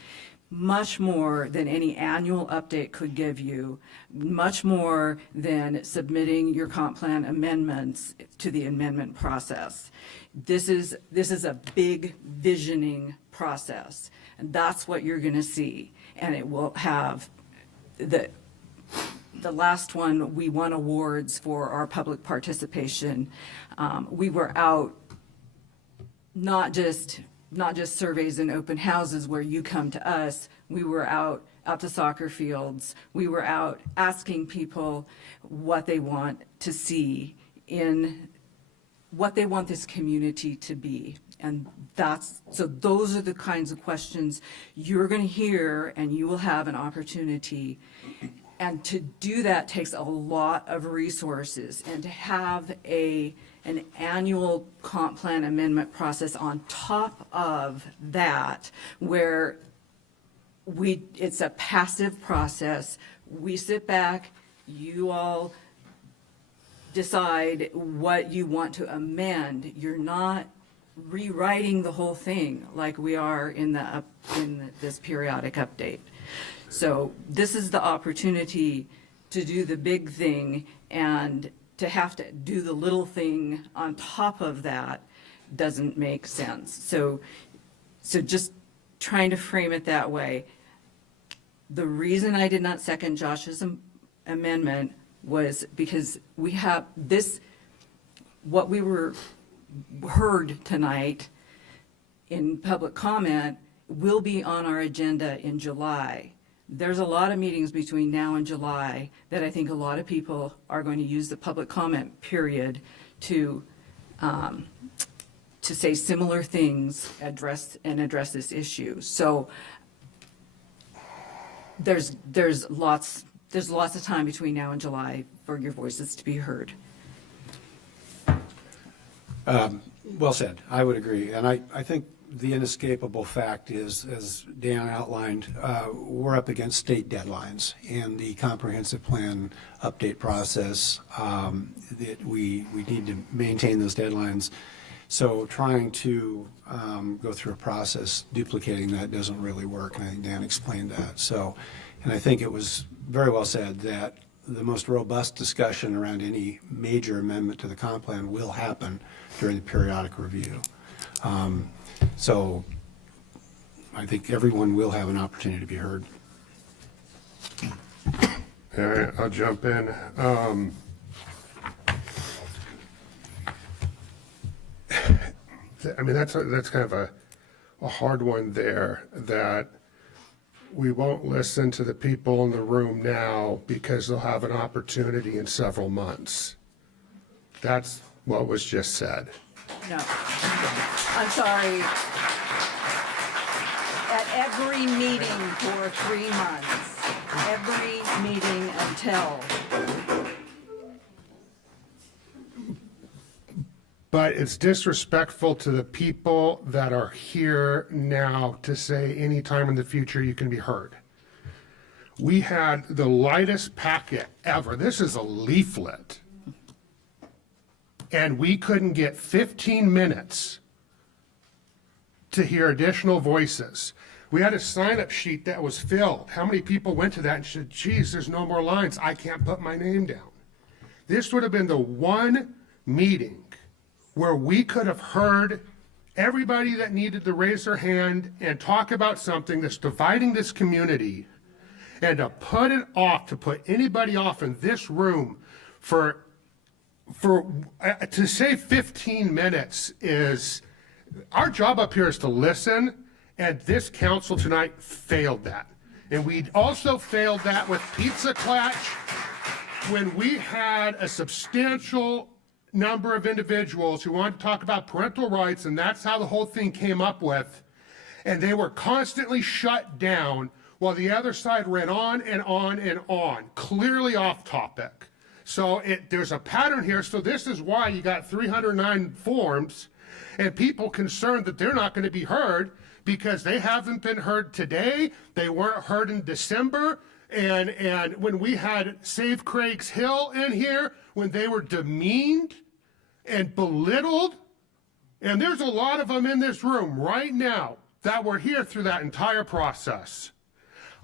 much more than any annual update could give you, much more than submitting your comp plan amendments to the amendment process. This is a big visioning process, and that's what you're going to see. And it will have the last one, we won awards for our public participation. We were out, not just surveys and open houses where you come to us. We were out to soccer fields. We were out asking people what they want to see in what they want this community to be. And so those are the kinds of questions you're going to hear, and you will have an opportunity. And to do that takes a lot of resources, and to have an annual comp plan amendment process on top of that, where it's a passive process. We sit back, you all decide what you want to amend. You're not rewriting the whole thing like we are in this periodic update. So this is the opportunity to do the big thing, and to have to do the little thing on top of that doesn't make sense. So just trying to frame it that way. The reason I did not second Josh's amendment was because we have what we were heard tonight in public comment will be on our agenda in July. There's a lot of meetings between now and July that I think a lot of people are going to use the public comment period to say similar things, address this issue. So there's lots of time between now and July for your voices to be heard. Well said. I would agree. And I think the inescapable fact is, as Dan outlined, we're up against state deadlines, and the comprehensive plan update process, that we need to maintain those deadlines. So trying to go through a process duplicating that doesn't really work, and I think Dan explained that. So, and I think it was very well said that the most robust discussion around any major amendment to the comp plan will happen during the periodic review. So I think everyone will have an opportunity to be heard. All right, I'll jump in. I mean, that's kind of a hard one there, that we won't listen to the people in the room now because they'll have an opportunity in several months. That's what was just said. No, I'm sorry. At every meeting for 3 months, every meeting until. But it's disrespectful to the people that are here now to say anytime in the future you can be heard. We had the lightest packet ever. This is a leaflet. And we couldn't get 15 minutes to hear additional voices. We had a sign-up sheet that was filled. How many people went to that and said, geez, there's no more lines. I can't put my name down. This would have been the one meeting where we could have heard everybody that needed to raise their hand and talk about something that's dividing this community, and to put it off, to put anybody off in this room for to say 15 minutes is, our job up here is to listen, and this council tonight failed that. And we also failed that with Pizza Clutch when we had a substantial number of individuals who wanted to talk about parental rights, and that's how the whole thing came up with. And they were constantly shut down while the other side ran on and on and on, clearly off topic. So there's a pattern here. So this is why you got 309 forms and people concerned that they're not going to be heard because they haven't been heard today. They weren't heard in December. And when we had Save Craig's Hill in here, when they were demeaned and belittled, and there's a lot of them in this room right now that were here through that entire process.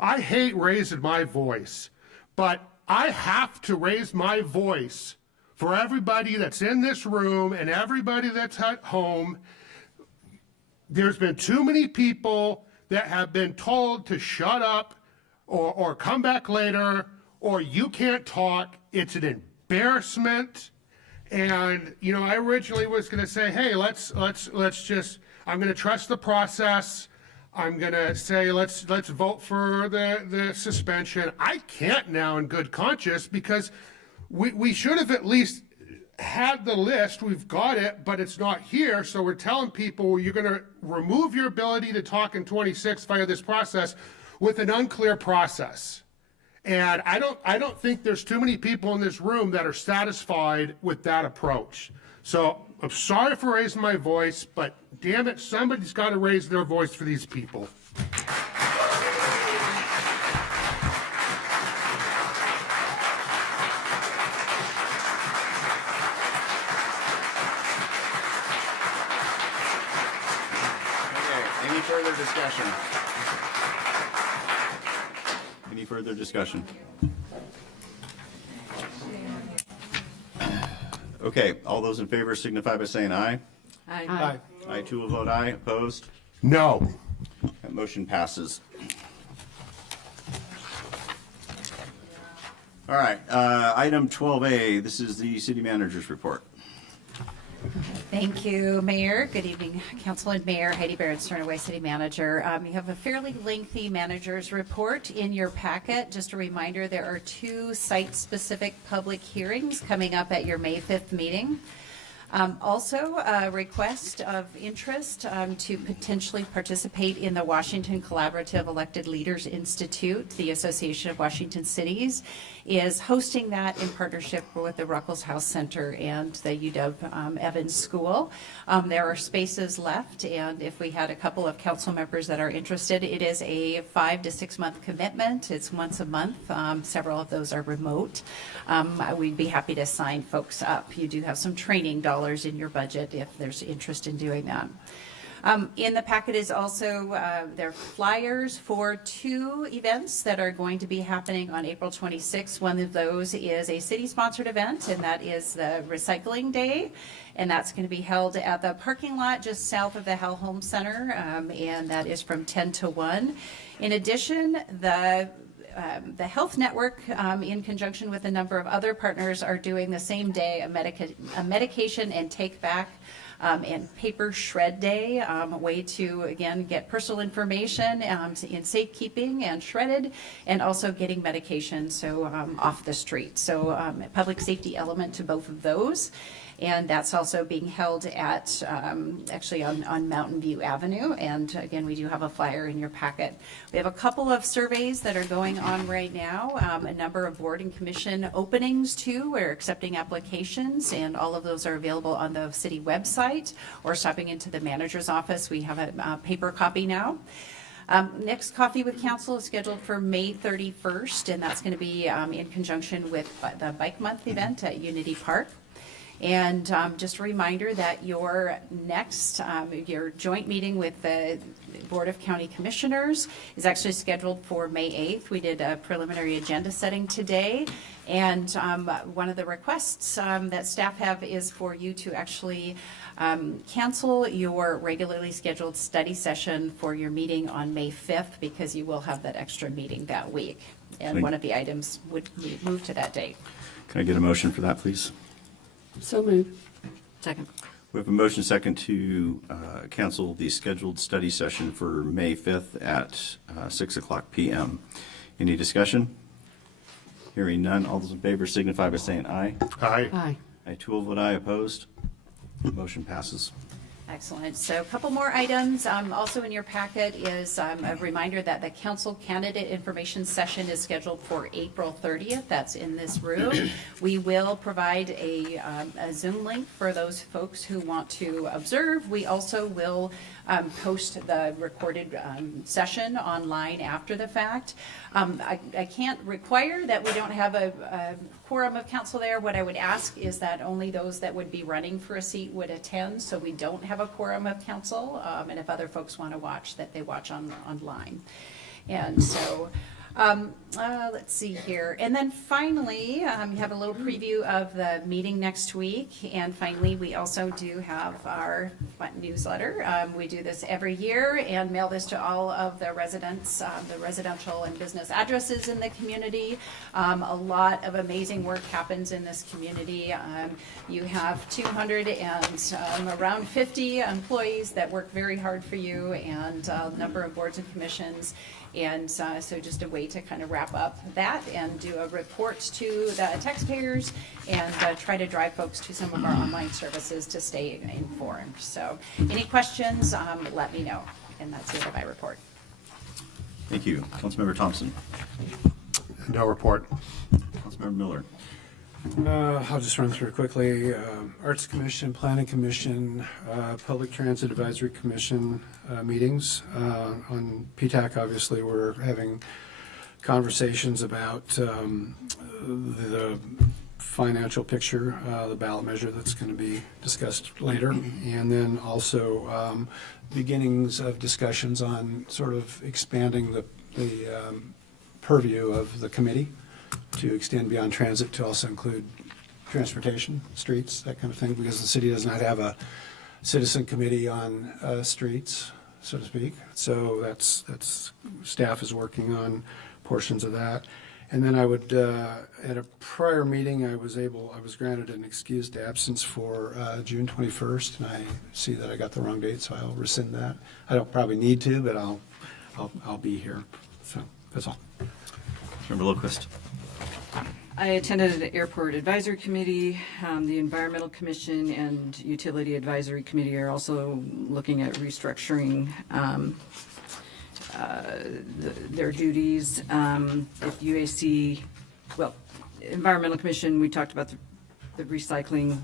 I hate raising my voice, but I have to raise my voice for everybody that's in this room and everybody that's at home. There's been too many people that have been told to shut up or come back later or you can't talk. It's an embarrassment. And, you know, I originally was going to say, hey, let's just, I'm going to trust the process. I'm going to say, let's vote for the suspension. I can't now in good conscience because we should have at least had the list. We've got it, but it's not here. So we're telling people you're going to remove your ability to talk in 26 via this process with an unclear process. And I don't think there's too many people in this room that are satisfied with that approach. So I'm sorry for raising my voice, but damn it, somebody's got to raise their voice for these people. Any further discussion? Any further discussion? Okay, all those in favor signify by saying aye. Aye. Aye. I too will vote aye. Opposed? No. That motion passes. All right, item 12A, this is the city manager's report. Thank you, Mayor. Good evening, Council and Mayor. Heidi Barrett, Sternaway City Manager. You have a fairly lengthy manager's report in your packet. Just a reminder, there are 2 site-specific public hearings coming up at your May 5th meeting. Also, a request of interest to potentially participate in the Washington Collaborative Elected Leaders Institute. The Association of Washington Cities is hosting that in partnership with the Ruckelshaus House Center and the UW Evans School. There are spaces left, and if we had a couple of council members that are interested, it is a 5 to 6 month commitment. It's once a month. Several of those are remote. We'd be happy to sign folks up. You do have some training dollars in your budget if there's interest in doing that. In the packet is also there are flyers for 2 events that are going to be happening on April 26th. One of those is a city-sponsored event, and that is the Recycling Day, and that's going to be held at the parking lot just south of the Hell Home Center, and that is from 10 to 1. In addition, the Health Network, in conjunction with a number of other partners, are doing the same day a medication and take back and paper shred day, a way to, again, get personal information in safekeeping and shredded, and also getting medication off the street. So a public safety element to both of those. And that's also being held at, actually on Mountain View Avenue. And again, we do have a flyer in your packet. We have a couple of surveys that are going on right now, a number of board and commission openings too. We're accepting applications, and all of those are available on the city website or stopping into the manager's office. We have a paper copy now. Next Coffee with Council is scheduled for May 31st, and that's going to be in conjunction with the Bike Month event at Unity Park. And just a reminder that your next, your joint meeting with the Board of County Commissioners is actually scheduled for May 8th. We did a preliminary agenda setting today. And one of the requests that staff have is for you to actually cancel your regularly scheduled study session for your meeting on May 5th, because you will have that extra meeting that week. And one of the items would be moved to that date. Can I get a motion for that, please? So moved. Second. We have a motion second to cancel the scheduled study session for May 5th at 6 o'clock p.m. Any discussion? Hearing none, all those in favor signify by saying aye. Aye. Aye. I too will vote aye. Opposed? Motion passes. Excellent. So a couple more items. Also in your packet is a reminder that the council candidate information session is scheduled for April 30th. That's in this room. We will provide a Zoom link for those folks who want to observe. We also will post the recorded session online after the fact. I can't require that we don't have a quorum of council there. What I would ask is that only those that would be running for a seat would attend, so we don't have a quorum of council, and if other folks want to watch, that they watch online. And so, let's see here. And then finally, you have a little preview of the meeting next week. And finally, we also do have our newsletter. We do this every year and mail this to all of the residents, the residential and business addresses in the community. A lot of amazing work happens in this community. You have 200 and around 50 employees that work very hard for you, and a number of boards and commissions. And so just a way to kind of wrap up that and do a report to the taxpayers and try to drive folks to some of our online services to stay informed. So any questions, let me know. And that's the end of my report. Thank you. Councilmember Thompson. No report. Councilmember Miller. I'll just run through it quickly. Arts Commission, Planning Commission, Public Transit Advisory Commission meetings. On PTAC, obviously, we're having conversations about the financial picture, the ballot measure that's going to be discussed later, and then also beginnings of discussions on sort of expanding the purview of the committee to extend beyond transit to also include transportation, streets, that kind of thing, because the city does not have a citizen committee on streets, so to speak. So that's staff is working on portions of that. And then I would, at a prior meeting, I was granted an excused absence for June 21st, and I see that I got the wrong date, so I'll rescind that. I don't probably need to, but I'll be here. So that's all. Member Lillquist. I attended an airport advisory committee. The Environmental Commission and Utility Advisory Committee are also looking at restructuring their duties. If UAC, well, Environmental Commission, we talked about the recycling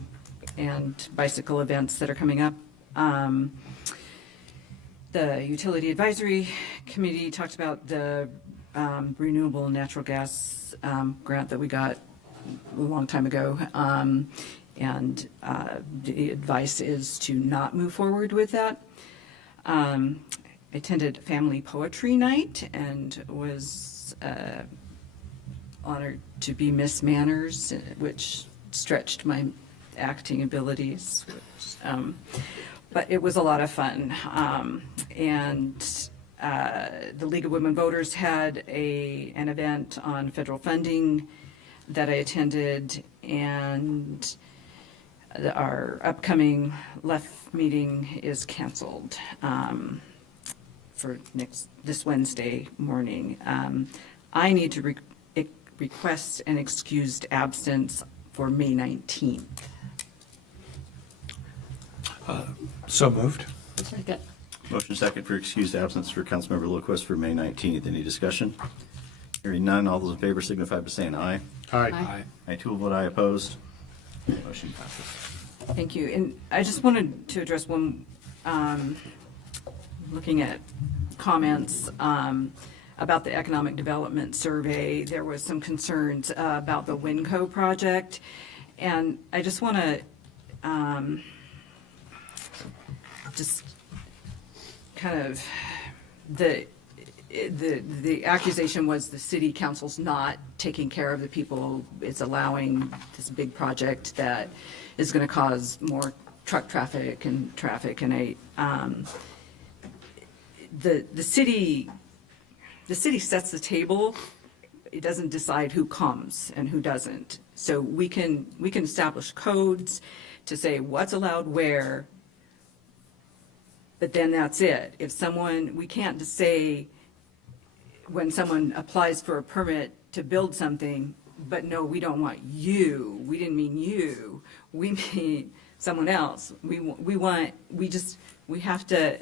and bicycle events that are coming up. The Utility Advisory Committee talked about the renewable natural gas grant that we got a long time ago. And the advice is to not move forward with that. I attended Family Poetry Night and was honored to be Miss Manners, which stretched my acting abilities. But it was a lot of fun. And the League of Women Voters had an event on federal funding that I attended, and our upcoming LEF meeting is canceled for this Wednesday morning. I need to request an excused absence for May 19th. So moved. Second. Motion second for excused absence for Councilmember Lillquist for May 19th. Any discussion? Hearing none, all those in favor signify by saying aye. Aye. Aye. I too will vote aye. Opposed? Motion passes. Thank you. And I just wanted to address one, looking at comments about the economic development survey. There was some concerns about the Winco project. And I just want to just kind of, the accusation was the city council's not taking care of the people. It's allowing this big project that is going to cause more truck traffic. And the city sets the table. It doesn't decide who comes and who doesn't. So we can establish codes to say what's allowed where, but then that's it. We can't just say when someone applies for a permit to build something, but no, we don't want you. We didn't mean you. We mean someone else. We have to,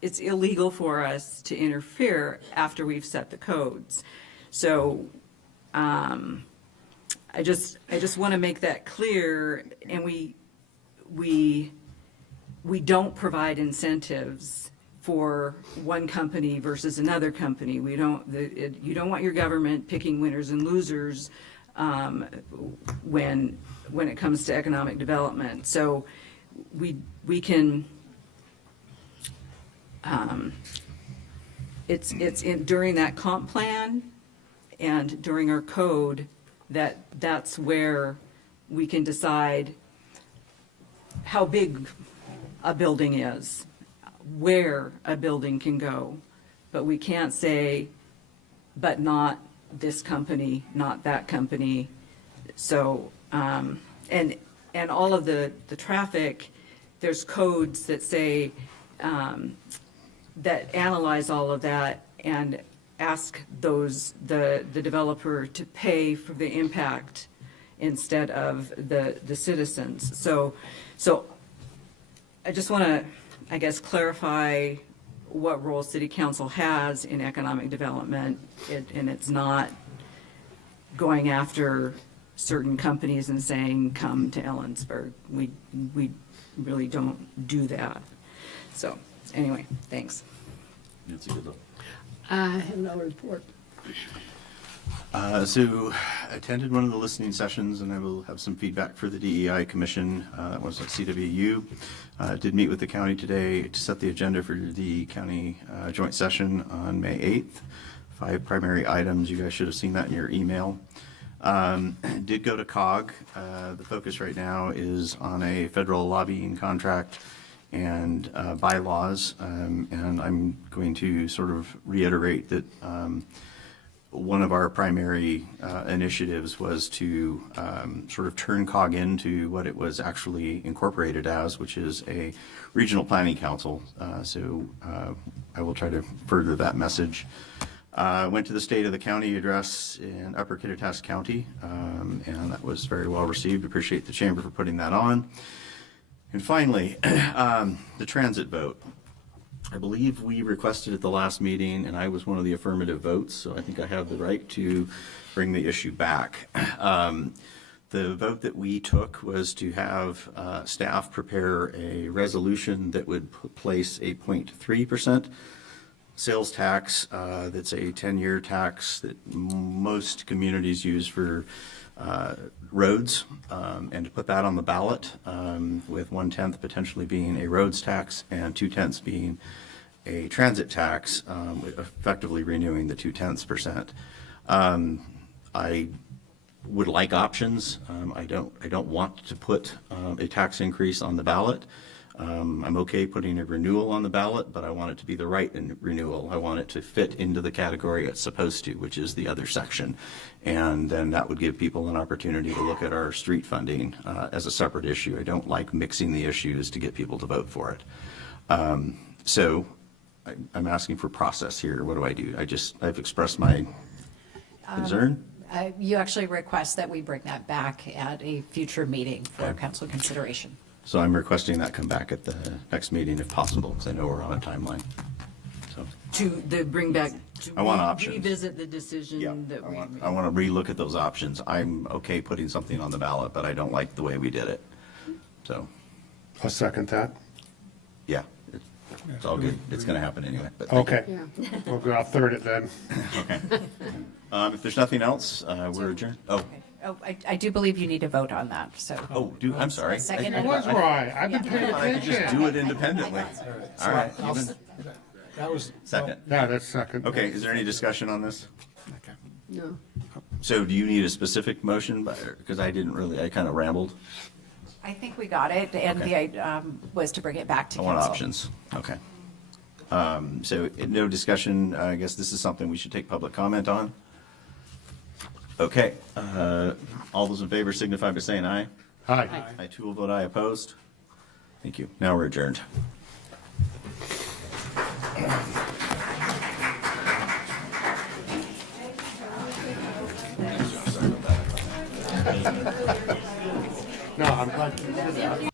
it's illegal for us to interfere after we've set the codes. So I just want to make that clear, and we don't provide incentives for one company versus another company. You don't want your government picking winners and losers when it comes to economic development. So we can it's during that comp plan and during our code that's where we can decide how big a building is, where a building can go. But we can't say, but not this company, not that company. So, and all of the traffic, there's codes that say, that analyze all of that and ask the developer to pay for the impact instead of the citizens. So I just want to, I guess, clarify what role City Council has in economic development, and it's not going after certain companies and saying, come to Ellensburg. We really don't do that. So anyway, thanks. Nancy, good luck. I have no report. So I attended one of the listening sessions, and I will have some feedback for the DEI Commission. That was at CWU. Did meet with the county today to set the agenda for the county joint session on May 8th. 5 primary items. You guys should have seen that in your email. Did go to COG. The focus right now is on a federal lobbying contract and bylaws, and I'm going to sort of reiterate that one of our primary initiatives was to sort of turn COG into what it was actually incorporated as, which is a regional planning council. So I will try to further that message. Went to the State of the County address in Upper Kittitas County, and that was very well received. Appreciate the chamber for putting that on. And finally, the transit vote. I believe we requested at the last meeting, and I was one of the affirmative votes, so I think I have the right to bring the issue back. The vote that we took was to have staff prepare a resolution that would place a 0.3% sales tax. That's a 10-year tax that most communities use for roads, and to put that on the ballot, with 1/10 potentially being a roads tax and 2/10 being a transit tax, effectively renewing the 2/10%. I would like options. I don't want to put a tax increase on the ballot. I'm okay putting a renewal on the ballot, but I want it to be the right renewal. I want it to fit into the category it's supposed to, which is the other section. And then that would give people an opportunity to look at our street funding as a separate issue. I don't like mixing the issues to get people to vote for it. So I'm asking for process here. What do I do? I've expressed my concern. You actually request that we bring that back at a future meeting for council consideration. So I'm requesting that come back at the next meeting if possible, because I know we're on a timeline. So Bring back, I want options. revisit the decision that we made. I want to relook at those options. I'm okay putting something on the ballot, but I don't like the way we did it. So, I'll second that. yeah, it's all good. It's going to happen anyway. But Okay. I'll third it then. Okay. If there's nothing else, we're adjourned. Oh. Oh, I do believe you need to vote on that, so. Oh, I'm sorry. Second. I was right. I've been paying I could just do it independently. All right. That was Second. Yeah, that's second. Okay, is there any discussion on this? No. So do you need a specific motion? Because I kind of rambled. I think we got it, and the idea was to bring it back to I council. want options. Okay. So no discussion. I guess this is something we should take public comment on. Okay. All those in favor signify by saying aye. Aye. I too will vote aye. Opposed? Thank you. Now we're adjourned. No, I'm glad you did that.